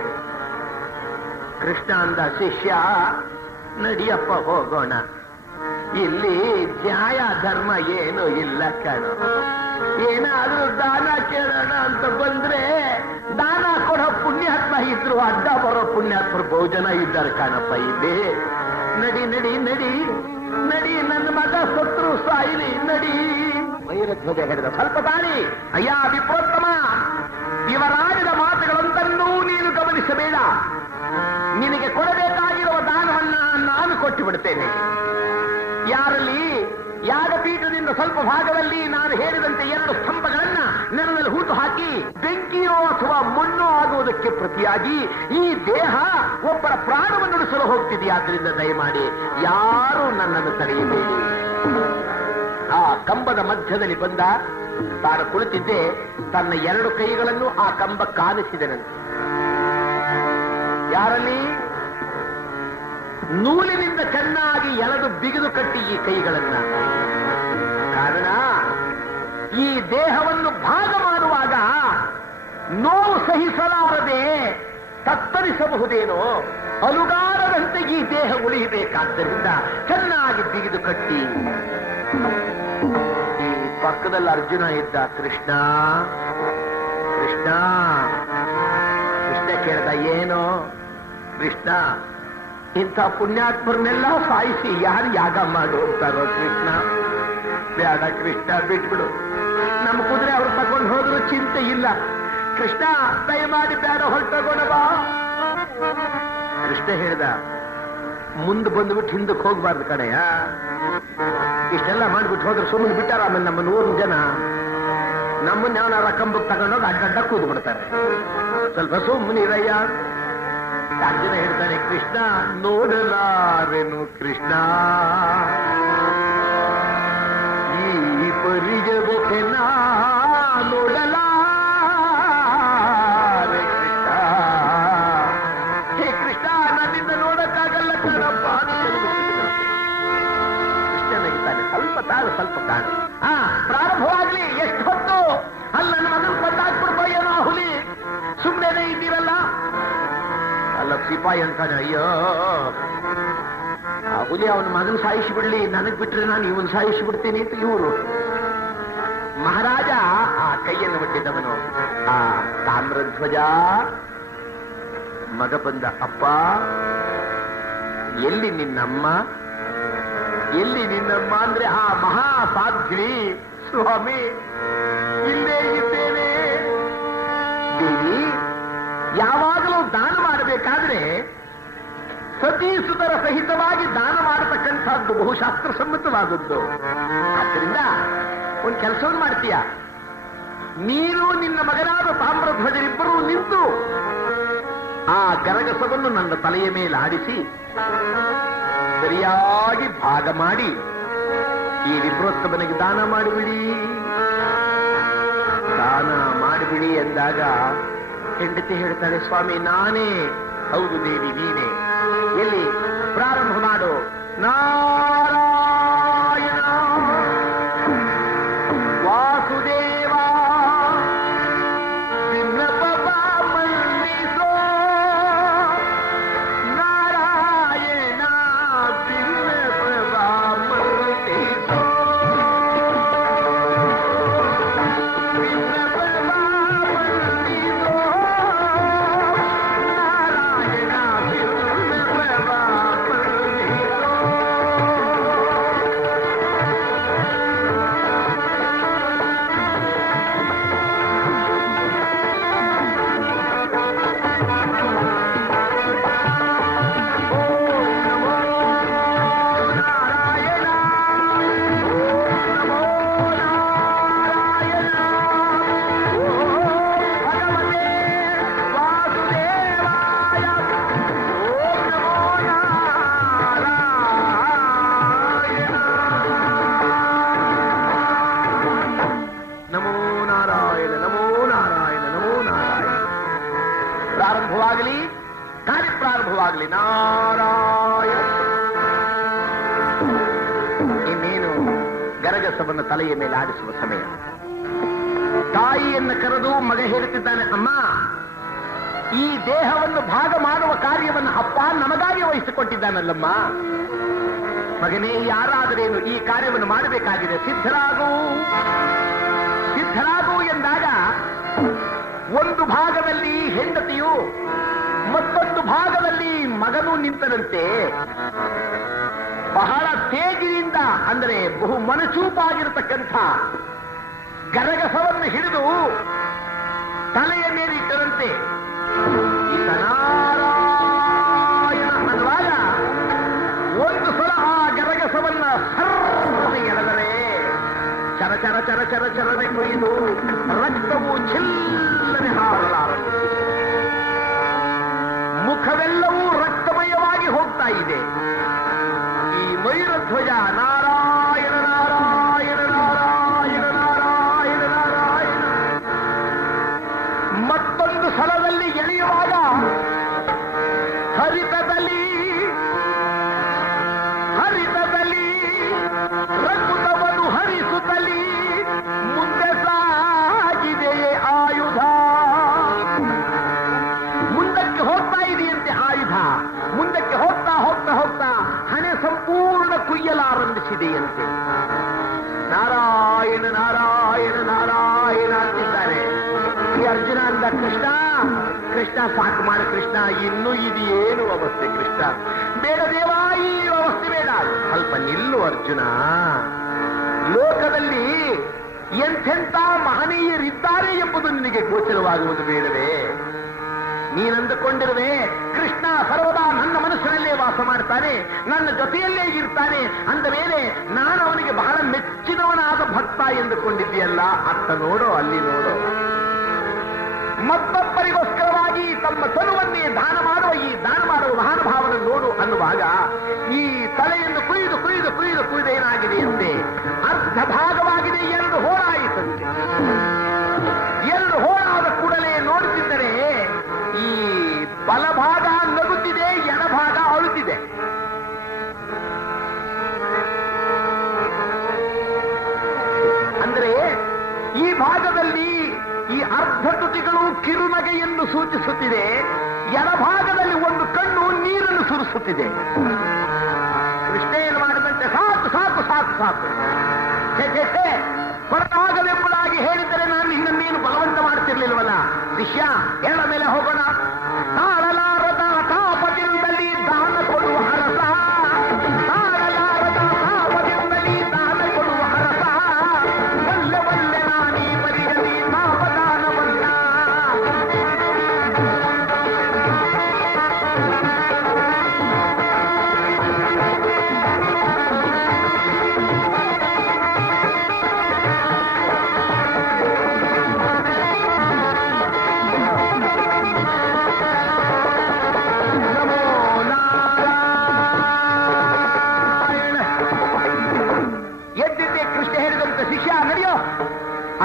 ಕೃಷ್ಣ ಅಂದ, ಶಿಷ್ಯ ನಡಿಯಪ್ಪ ಹೋಗೋಣ, ಇಲ್ಲಿ ನ್ಯಾಯ ಧರ್ಮ ಏನು ಇಲ್ಲ ಕಣೋ. ಏನಾದ್ರೂ ದಾನ ಕೇಳೋಣ ಅಂತ ಬಂದ್ರೆ ದಾನ ಕೊಡೋ ಪುಣ್ಯಾತ್ಮ ಇದ್ರು, ಅಡ್ಡ ಬರೋ ಪುಣ್ಯಾತ್ಮರು ಬಹುಜನ ಇದ್ದಾರೆ ಕಣಪ್ಪ ಇಲ್ಲಿ. ನಡಿ ನನ್ನ ಮಗ ಸತ್ರು ಸಾಯಿಲಿ, ನಡಿ. ಮಯೂರಧ್ವಜ ಹೇಳಿದ, ಸ್ವಲ್ಪ ತಾಳಿ. ಅಯ್ಯ ವಿಪ್ರೋತ್ತಮ, ಇವರಾಡಿದ ಮಾತುಗಳಂತನ್ನೂ ನೀನು ಗಮನಿಸಬೇಡ. ನಿನಗೆ ಕೊಡಬೇಕಾಗಿರುವ ದಾನವನ್ನ ನಾನು ಕೊಟ್ಟು ಬಿಡ್ತೇನೆ. ಯಾರಲ್ಲಿ ಯಾಗಪೀಠದಿಂದ ಸ್ವಲ್ಪ ಭಾಗದಲ್ಲಿ ನಾನು ಹೇಳಿದಂತೆ 2 ಸ್ತಂಭಗಳನ್ನ ನೆಲದಲ್ಲಿ ಹೂತು ಹಾಕಿ ಬೆಂಕಿಯೋ ಅಥವಾ ಮಣ್ಣೋ ಆಗುವುದಕ್ಕೆ ಪ್ರತಿಯಾಗಿ ಈ ದೇಹ ಒಬ್ಬರ ಪ್ರಾಣವನ್ನು ಉಳಿಸಲು ಹೋಗ್ತಿದೆಯಾದ್ರಿಂದ ದಯಮಾಡಿ ಯಾರು ನನ್ನನ್ನು ತಡೆಯಬೇಡಿ. ಆ ಕಂಬದ ಮಧ್ಯದಲ್ಲಿ ಬಂದ, ತಾನು ಕುಳಿತಿದ್ದೆ, ತನ್ನ 2 ಕೈಗಳನ್ನು ಆ ಕಂಬ ಕಾಣಿಸಿದನಂತೆ. ಯಾರಲ್ಲಿ ನೂಲಿನಿಂದ ಚೆನ್ನಾಗಿ ಎಳೆದು ಬಿಗಿದು ಕಟ್ಟಿ ಈ ಕೈಗಳನ್ನ. ಕಾರಣ, ಈ ದೇಹವನ್ನು ಭಾಗ ಮಾಡುವಾಗ ನೋವು ಸಹಿಸಲಾರದೆ ತತ್ತರಿಸಬಹುದೇನೋ, ಅಲುಗಾರದಂತೆ ಈ ದೇಹ ಉಳಿಯಬೇಕಾದ್ದರಿಂದ ಚೆನ್ನಾಗಿ ಬಿಗಿದು ಕಟ್ಟಿ. ಈ ಪಕ್ಕದಲ್ಲಿ ಅರ್ಜುನ ಇದ್ದ, ಕೃಷ್ಣ ಕೇಳ್ದ, ಏನೋ ಕೃಷ್ಣ, ಇಂಥ ಪುಣ್ಯಾತ್ಮರನ್ನೆಲ್ಲ ಸಾಯಿಸಿ ಯಾರು ಯಾಗ ಮಾಡು ಅಂತಾರೋ? ಕೃಷ್ಣ ಬೇಡ ಕೃಷ್ಣ, ಬಿಟ್ಬಿಡು. ನಮ್ಮ ಕುದುರೆ ಅವ್ರು ತಗೊಂಡು ಹೋದ್ರು ಚಿಂತೆ ಇಲ್ಲ, ಕೃಷ್ಣ ದಯಮಾಡಿ ಬೇಡ ಹೊರಟೋಗೋಣ ಬಾ. ಕೃಷ್ಣ ಹೇಳ್ದ, ಮುಂದೆ ಬಂದ್ಬಿಟ್ಟು ಹಿಂದಕ್ಕೆ ಹೋಗ್ಬಾರ್ದು ಕಡೆಯ. ಇಷ್ಟೆಲ್ಲ ಮಾಡ್ಬಿಟ್ಟು ಹೋದ್ರೆ ಸುಮ್ಮನೆ ಬಿಟ್ಟಾರ. ಆಮೇಲೆ ನಮ್ಮ ನೂರು ಜನ ನಮ್ಮನ್ನ ಯಾವನಾರ ಕಂಬಕ್ಕೆ ತಗೊಂಡೋಗಿ ಅಡ್ಡಡ್ಡ ಕೂದು ಬಿಡ್ತಾರೆ. ಸ್ವಲ್ಪ ಸುಮ್ಮನಿರಯ್ಯ. ಅರ್ಜುನ ಹೇಳ್ತಾನೆ, ಕೃಷ್ಣ ನೋಡಲಾರೆನು ಕೃಷ್ಣ, ಈ ಪರಿಜಕ್ಕೆ ನಾ ನೋಡಲಾರೆ ಕೃಷ್ಣ. ಹೇ ಕೃಷ್ಣ, ನನ್ನಿಂದ ನೋಡಕ್ಕಾಗಲ್ಲ ಕಣಪ್ಪ. ಕೃಷ್ಣನಿಗಿದ್ದಾನೆ, ಸ್ವಲ್ಪ ತಾಳು ಸ್ವಲ್ಪ ತಾಳು. ಪ್ರಾರಂಭವಾಗ್ಲಿ. ಎಷ್ಟು ಹೊತ್ತು ಅಲ್ಲಿ ನನ್ನ ಮಗನ ಕೊಂಡಾಕ್ಬಿಡ್ಬೋ ಏನೋ ಹುಲಿ. ಸುಮ್ಮನೆ ಇದ್ದೀರಲ್ಲ. ಅಲ್ಲ ಸಿಪಾಯಿ ಅಂತಾನೆ, ಅಯ್ಯೋ ಆ ಹುಲಿ ಅವನ ಮಗನ ಸಾಯಿಸಿ ಬಿಡ್ಲಿ, ನನಗ್ ಬಿಟ್ರೆ ನಾನು ಇವನ್ ಸಾಯಿಸಿ ಬಿಡ್ತೀನಿ ಅಂತ ಇವರು. ಮಹಾರಾಜ ಆ ಕೈಯನ್ನು ಬಿಟ್ಟಿದ್ದವನು. ಆ ತಾಮ್ರಧ್ವಜ ಮಗ ಬಂದ. ಅಪ್ಪ, ಎಲ್ಲಿ ನಿನ್ನಮ್ಮ? ಎಲ್ಲಿ ನಿನ್ನಮ್ಮ ಅಂದ್ರೆ ಆ ಮಹಾಸಾಧ್ವಿ. ಸ್ವಾಮಿ, ಇಲ್ಲೇ ಇದ್ದೇನೆ. ದೇವಿ, ಯಾವಾಗಲೂ ದಾನ ಮಾಡಬೇಕಾದ್ರೆ ಸತೀಸುತರ ಸಹಿತವಾಗಿ ದಾನ ಮಾಡತಕ್ಕಂಥದ್ದು ಬಹುಶಾಸ್ತ್ರ ಸಮ್ಮತವಾದದ್ದು. ಆದ್ದರಿಂದ ಒಂದು ಕೆಲಸವನ್ನು ಮಾಡ್ತೀಯ. ನೀನು ನಿನ್ನ ಮಗನಾದ ತಾಮ್ರಧ್ವಜರಿಬ್ಬರೂ ನಿಂತು ಆ ಗರಗಸವನ್ನು ನನ್ನ ತಲೆಯ ಮೇಲೆ ಆಡಿಸಿ ಸರಿಯಾಗಿ ಭಾಗ ಮಾಡಿ ಈ ವಿಪ್ರೋತ್ಸವನಿಗೆ ದಾನ ಮಾಡಿಬಿಡಿ. ದಾನ ಮಾಡಿಬಿಡಿ ಎಂದಾಗ ಹೆಂಡತಿ ಹೇಳ್ತಾಳೆ, ಸ್ವಾಮಿ ನಾನೇ. ಹೌದು ದೇವಿ, ನೀನೇ. ಎಲ್ಲಿ? ಪ್ರಾರಂಭ ಮಾಡು. ನಾರಾಯಣ ವಾಸುದೇವ ಮಲ್ಲಿಸೋ, ನಾರಾಯಣ ಮಲ್ಲಿಸೋ. ಪ್ರಾರಂಭವಾಗಲಿ, ಕಾರ್ಯಪ್ರಾರಂಭವಾಗಲಿ. ನಾರಾಯಣ. ಇನ್ನೇನು ಗರಗಸವನ್ನು ತಲೆಯ ಮೇಲೆ ಆಡಿಸುವ ಸಮಯ. ತಾಯಿಯನ್ನು ಕರೆದು ಮಗ ಹೇಳುತ್ತಿದ್ದಾನೆ, ಅಮ್ಮ, ಈ ದೇಹವನ್ನು ಭಾಗ ಮಾಡುವ ಕಾರ್ಯವನ್ನು ಅಪ್ಪ ನಮಗಾಗಿ ವಹಿಸಿಕೊಟ್ಟಿದ್ದಾನಲ್ಲಮ್ಮ. ಮಗನೇ, ಯಾರಾದರೇನು ಈ ಕಾರ್ಯವನ್ನು ಮಾಡಬೇಕಾಗಿದೆ, ಸಿದ್ಧರಾಗು ಸಿದ್ಧರಾಗು ಎಂದಾಗ ಒಂದು ಭಾಗದಲ್ಲಿ ಹೆಂಡತಿಯು, ಮತ್ತೊಂದು ಭಾಗದಲ್ಲಿ ಮಗನು ನಿಂತರಂತೆ. ಬಹಳ ತೇಜಿನಿಂದ, ಅಂದರೆ ಬಹು ಮನಚೂಪಾಗಿರತಕ್ಕಂಥ ಗರಗಸವನ್ನು ಹಿಡಿದು ತಲೆಯ ಮೇಲಿಟ್ಟರಂತೆ. ಈತ ನಾರಾಯಣ ಅನ್ನುವಾಗ ಒಂದು ಸಲ ಆ ಗರಗಸವನ್ನ ಸರ್ವನೆ ಎಳೆದರೆ ಚರ ಚರ ಚರ ಚರ ಚರನೆ ಕೊಯ್ದು ರಕ್ತವು ಚಿಲ್ಲನೆ ಹಾರಲಾರದು. ಮುಖವೆಲ್ಲವೂ ರಕ್ತಮಯವಾಗಿ ಹೋಗ್ತಾ ಇದೆ. ಈ ಮಯೂರಧ್ವಜ ನಾರಾಯಣ ನಾರಾಯಣ ನಾರಾಯಣ ನಾರಾಯಣ ನಾರಾಯಣ ಮತ್ತೊಂದು ಸಲದಲ್ಲಿ ಎಳೆಯುವಾಗ ಹರಿತದಲ್ಲಿ ರಘುತವನ್ನು ಹರಿಸುತ್ತಲಿ ಮುಂದೆ ಸಾಗಿದೆಯೇ ಆಯುಧ. ಮುಂದಕ್ಕೆ ಹೋಗ್ತಾ ಇದೆಯಂತೆ ಆಯುಧ. ಮುಂದಕ್ಕೆ ಹೋಗ್ತಾ ಹೋಗ್ತಾ ಹೋಗ್ತಾ ಹಣೆ ಸಂಪೂರ್ಣ ಕುಯ್ಯಲಾರಂಭಿಸಿದೆಯಂತೆ. ನಾರಾಯಣ ನಾರಾಯಣ ನಾರಾಯಣ ಅಂತಿದ್ದಾರೆ. ಈ ಅರ್ಜುನ ಅಂದ, ಕೃಷ್ಣ ಕೃಷ್ಣ ಸಾಕು ಮಾಡ ಕೃಷ್ಣ, ಇನ್ನೂ ಇದೇನು ಅವಸ್ಥೆ ಕೃಷ್ಣ, ಬೇಡ ದೇವಾ, ಈ ಅವಸ್ಥೆ ಬೇಡ. ಸ್ವಲ್ಪ ನಿಲ್ಲು ಅರ್ಜುನ. ಲೋಕದಲ್ಲಿ ಎಂಥೆಂಥ ಮಹನೀಯರಿದ್ದಾರೆ ಎಂಬುದು ನಿನಗೆ ಗೋಚರವಾಗುವುದು ಬೇಡವೇ? ನೀನಂದುಕೊಂಡಿರುವೆ ಕೃಷ್ಣ ಸರ್ವದಾ ನನ್ನ ಮನಸ್ಸಿನಲ್ಲೇ ವಾಸ ಮಾಡ್ತಾನೆ, ನನ್ನ ಜೊತೆಯಲ್ಲೇ ಇರ್ತಾನೆ ಅಂದ ಮೇಲೆ ನಾನು ಅವನಿಗೆ ಬಹಳ ಮೆಚ್ಚಿದವನಾದ ಭಕ್ತ ಎಂದುಕೊಂಡಿದ್ದೀಯಲ್ಲ. ಅತ್ತ ನೋಡೋ, ಅಲ್ಲಿ ನೋಡೋ. ಮತ್ತೊಬ್ಬರಿಗೋಸ್ಕರವಾಗಿ ತಮ್ಮ ತನುವನ್ನೇ ದಾನ ಮಾಡುವ ಈ ದಾನ ಮಾಡುವ ಮಹಾನುಭಾವನ ನೋಡು ಅನ್ನುವಾಗ ಈ ತಲೆಯನ್ನು ಕುಯ್ದು ಕುಯ್ದು ಕುಯ್ದು ಕುಯ್ದು ಏನಾಗಿದೆ ಅಂತೆ, ಅರ್ಧ ಭಾಗವಾಗಿದೆ, 2 ಹೋಳಾಯಿತಂತೆ. 2 ಹೋಳಾದ ಕೂಡಲೇ ನೋಡುತ್ತಿದ್ದರೆ ಈ ಬಲಭಾಗ ನಗುತ್ತಿದೆ, ಎಡಭಾಗ ಅಳುತ್ತಿದೆ. ಅಂದ್ರೆ ಈ ಭಾಗದಲ್ಲಿ ಈ ಅರ್ಧ ತುಟಿಗಳು ಕಿರುನಗೆಯನ್ನು ಸೂಚಿಸುತ್ತಿದೆ, ಎಡಭಾಗದಲ್ಲಿ ಒಂದು ಕಣ್ಣು ನೀರನ್ನು ಸುರಿಸುತ್ತಿದೆ. ಕೃಷ್ಣ ಏನು ಮಾಡಿದಂತೆ ಸಾಕು ಸಾಕು ಸಾಕು ಸಾಕು ಹೊರಟಾಗಲೆಂಬುದಾಗಿ ಹೇಳಿದರೆ ನಾನು ಇನ್ನೊಂದೇನು ಬಲವಂತ ಮಾಡ್ತಿರ್ಲಿಲ್ವಲ್ಲ. ಶಿಷ್ಯ ಎಳ ಮೇಲೆ ಹೋಗೋಣ. ತಾಳಲಾರದ ತಾಪದಿಂದಲೇ ದಾನ ಕೊಡುವ ಹರಸ, ತಾಳಲಾರದ ತಾಪದಿಂದಲೇ ದಾನ ಕೊಡುವ ಹರಸ, ಒಲ್ಲೆ ಒಲ್ಲೆ ನಾನೀ ಬರಿಯಲಿ ತಾಪದಾನವಲ್ಲ.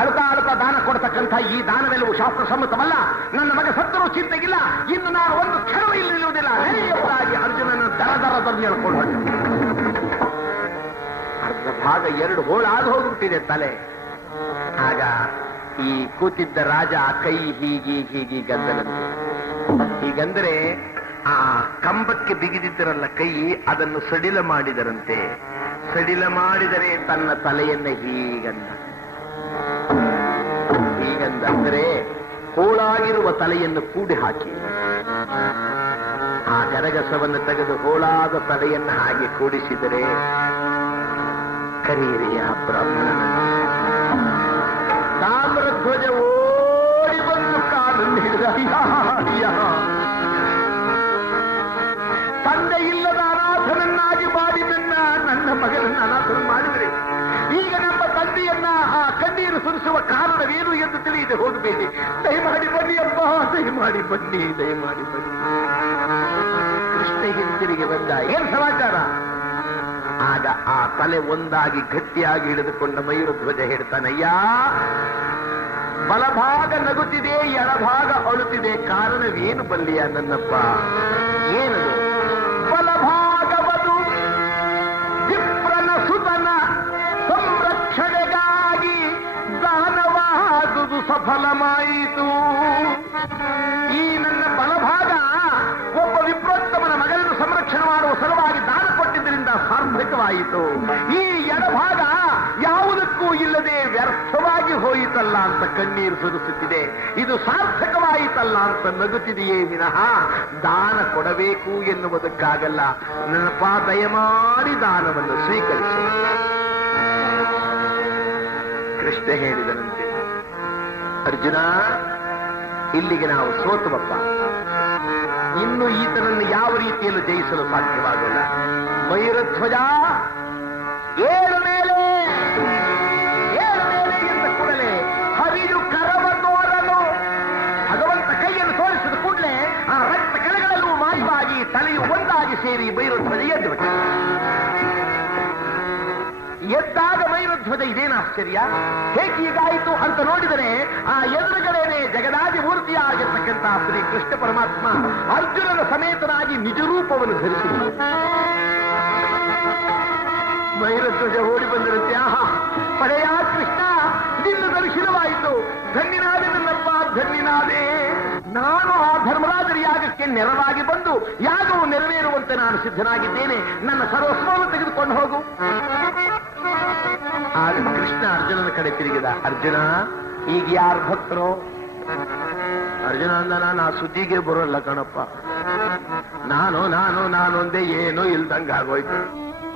ಅಳುತ್ತಾ ಅಳುತ್ತಾ ದಾನ ಕೊಡತಕ್ಕಂಥ ಈ ದಾನವೆಲ್ಲವೂ ಶಾಸ್ತ್ರಸಮ್ಮತವಲ್ಲ. ನನ್ನ ಮಗ ಸತ್ತರೂ ಚಿಂತೆಗಿಲ್ಲ, ಇನ್ನು ನಾನು ಒಂದು ಕ್ಷಣವೂ ಇಲ್ಲಿ ನಿಲ್ಲುವುದಿಲ್ಲ ನಡೆಯುವುದಾಗಿ ಅರ್ಜುನನ ದರದಲ್ಲಿ ಹೇಳ್ಕೊಂಡು ಅರ್ಧ ಭಾಗ 2 ಹೋಳಾಗಿ ಹೋಗ್ಬಿಟ್ಟಿದೆ ತಲೆ. ಆಗ ಈ ಕೂತಿದ್ದ ರಾಜ ಕೈ ಹೀಗೀಗಂದನಂತೆ. ಹೀಗಂದ್ರೆ ಆ ಕಂಬಕ್ಕೆ ಬಿಗಿದಿದ್ದರಲ್ಲ ಕೈ, ಅದನ್ನು ಸಡಿಲ ಮಾಡಿದರಂತೆ. ಸಡಿಲ ಮಾಡಿದರೆ ತನ್ನ ತಲೆಯನ್ನ ಹೀಗಂದ್ರೆ ಹೋಳಾಗಿರುವ ತಲೆಯನ್ನು ಕೂಡಿ ಹಾಕಿ ಆ ಗರಗಸವನ್ನು ತೆಗೆದು ಹೋಳಾದ ತಲೆಯನ್ನು ಹಾಗೆ ಕೂಡಿಸಿದರೆ ಕರೀರಿಯ ಬ್ರಾಹ್ಮಣನ ತಾಮ್ರಧ್ವಜ ಓಡಿ ಬಂದು ಕಾಲನ್ನು ಹಿಡಿದ. ತಂದೆ ಇಲ್ಲದ ಅನಾಥನನ್ನಾಗಿ ಮಾಡಿ ನನ್ನ ಮಗನನ್ನು ಅನಾಥನ ಮಾಡಿದರೆ ಈಗ ನಮ್ಮ ತಂದೆಯನ್ನ ಆ ಕಣ್ಣೀರು ಸುರಿಸುವ ಕಾರಣವೇನು ಎಂದು ತಿಳಿಯದೆ ಹೋಗಬೇಡಿ. ದಯಮಾಡಿ ಬನ್ನಿ ಅಪ್ಪ, ದಯಮಾಡಿ ಬನ್ನಿ, ದಯಮಾಡಿ ಬನ್ನಿ. ಕೃಷ್ಣ ಹಿಂತಿರುಗಿ ಬಂದ. ಏನ್ ಸಮಾಚಾರ? ಆಗ ಆ ತಲೆ ಒಂದಾಗಿ ಗಟ್ಟಿಯಾಗಿ ಹಿಡಿದುಕೊಂಡ ಮಯೂರಧ್ವಜ ಹೇಳ್ತಾನಯ್ಯ, ಬಲಭಾಗ ನಗುತ್ತಿದೆ, ಎಡಭಾಗ ಅಳುತ್ತಿದೆ, ಕಾರಣವೇನು ಬಲ್ಲಿಯ ನನ್ನಪ್ಪ? ಏನದು? ಬಲಭಾಗವದು ವಿಪ್ರನ ಸುತನ ಸಂರಕ್ಷಣೆಗಾಗಿ ದಾನವಾದುದು ಸಫಲವಾಯಿತು. ಈ ನನ್ನ ಬಲಭಾಗ ಒಬ್ಬ ವಿಪ್ರೋತ್ತಮನ ಮಗನನ್ನು ಸಂರಕ್ಷಣೆ ಮಾಡುವ ಸಲುವಾಗಿ ದಾನ ಕೊಟ್ಟಿದ್ದರಿಂದ ಸಾರ್ಥಕವಾಯಿತು. ಈ ಎಡಭಾಗ ಯಾವುದಕ್ಕೂ ಇಲ್ಲದೆ ವ್ಯರ್ಥವಾಗಿ ಹೋಯಿತಲ್ಲ ಅಂತ ಕಣ್ಣೀರು ಸುರಿಸುತ್ತಿದೆ. ಇದು ಸಾರ್ಥಕವಾಯಿತಲ್ಲ ಅಂತ ನಗುತ್ತಿದೆಯೇ ವಿನಃ ದಾನ ಕೊಡಬೇಕು ಎನ್ನುವುದಕ್ಕಾಗಲ್ಲ. ನನ್ನಪ್ಪ ದಯಮಾಡಿ ದಾನವನ್ನು ಸ್ವೀಕರಿಸು. ಕೃಷ್ಣ ಹೇಳಿದನಂತೆ, ಅರ್ಜುನ, ಇಲ್ಲಿಗೆ ನಾವು ಸೋತುವಪ್ಪ. ಇನ್ನು ಈತನನ್ನು ಯಾವ ರೀತಿಯಲ್ಲೂ ಜಯಿಸಲು ಸಾಧ್ಯವಾಗಲ್ಲ. ಮಯೂರಧ್ವಜ ಏಳು ಮೇಲೆ ಎಂದ ಕೂಡಲೇ ಹರಿದು ಕರವ ತೋರಲು ಭಗವಂತ ಕೈಯನ್ನು ತೋರಿಸಿದ ಕೂಡಲೇ ಆ ರಕ್ತ ಕೆಳಗಳಲ್ಲೂ ಮಾಯವಾಗಿ ತಲೆಯು ಒಂದಾಗಿ ಸೇರಿ ಮಯೂರಧ್ವಜ ಎದ್ದು ಬಿಟ್ಟ. ಎದ್ದಾಗ ಮಯೂರಧ್ವಜ ಇದೇನು ಆಶ್ಚರ್ಯ, ಹೇಗೀಗಾಯಿತು ಅಂತ ನೋಡಿದರೆ ಆ ಎದುರುಗಡೆನೆ ಜಗದಾದಿ ಮೂರ್ತಿಯಾಗಿರ್ತಕ್ಕಂಥ ಶ್ರೀ ಕೃಷ್ಣ ಪರಮಾತ್ಮ ಅರ್ಜುನನ ಸಮೇತನಾಗಿ ನಿಜ ರೂಪವನ್ನು ಧರಿಸಿದ. ಮಯೂರಧ್ವಜ ಓಡಿ ಬಂದಿರುತ್ತೆ. ಆಹಾ, ಪಡೆಯ ಕೃಷ್ಣ, ನಿನ್ನ ದರ್ಶನವಾಯಿತು, ಧನ್ಯನಾದೆ ನನ್ನಪ್ಪ, ಧನ್ಯನಾದೆ. ನಾನು ಆ ಧರ್ಮರಾಜರ ಯಾಗಕ್ಕೆ ನೆರವಾಗಿ ಬಂದು ಯಾಗವು ನೆರವೇರುವಂತೆ ನಾನು ಸಿದ್ಧನಾಗಿದ್ದೇನೆ. ನನ್ನ ಸರ್ವಸ್ವವನ್ನು ತೆಗೆದುಕೊಂಡು ಹೋಗು. ಆಗ ಕೃಷ್ಣ ಅರ್ಜುನನ ಕಡೆ ತಿರುಗಿದ. ಅರ್ಜುನ, ಈಗ ಯಾರು ಭಕ್ತರು? ಅರ್ಜುನ ಅಂದ, ನಾನು ಆ ಸುದ್ದಿಗೆ ಬರೋಲ್ಲ ಕಣಪ್ಪ. ನಾನು ಒಂದೇ ಏನೂ ಇಲ್ದಂಗಾಗೋಯ್ತು.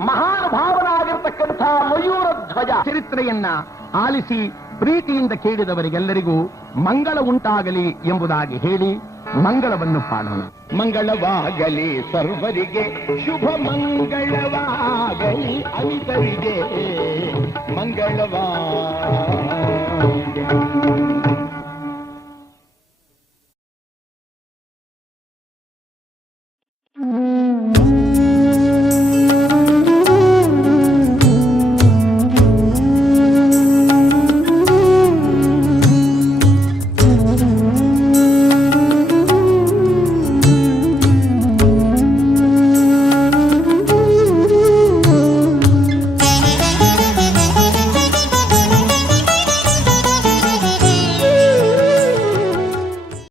ಮಹಾನುಭಾವನಾಗಿರ್ತಕ್ಕಂಥ ಮಯೂರ ಧ್ವಜ ಚರಿತ್ರೆಯನ್ನ ಆಲಿಸಿ ಪ್ರೀತಿಯಿಂದ ಕೇಳಿದವರಿಗೆಲ್ಲರಿಗೂ ಮಂಗಳ ಉಂಟಾಗಲಿ ಎಂಬುದಾಗಿ ಹೇಳಿ ಮಂಗಳವನ್ನು ಪಾಡೋಣ. ಮಂಗಳವಾಗಲಿ ಸರ್ವರಿಗೆ, ಶುಭ ಮಂಗಳವಾಗಲಿ ಅನಿತರಿಗೆ, ಮಂಗಳವಾಗಲಿ.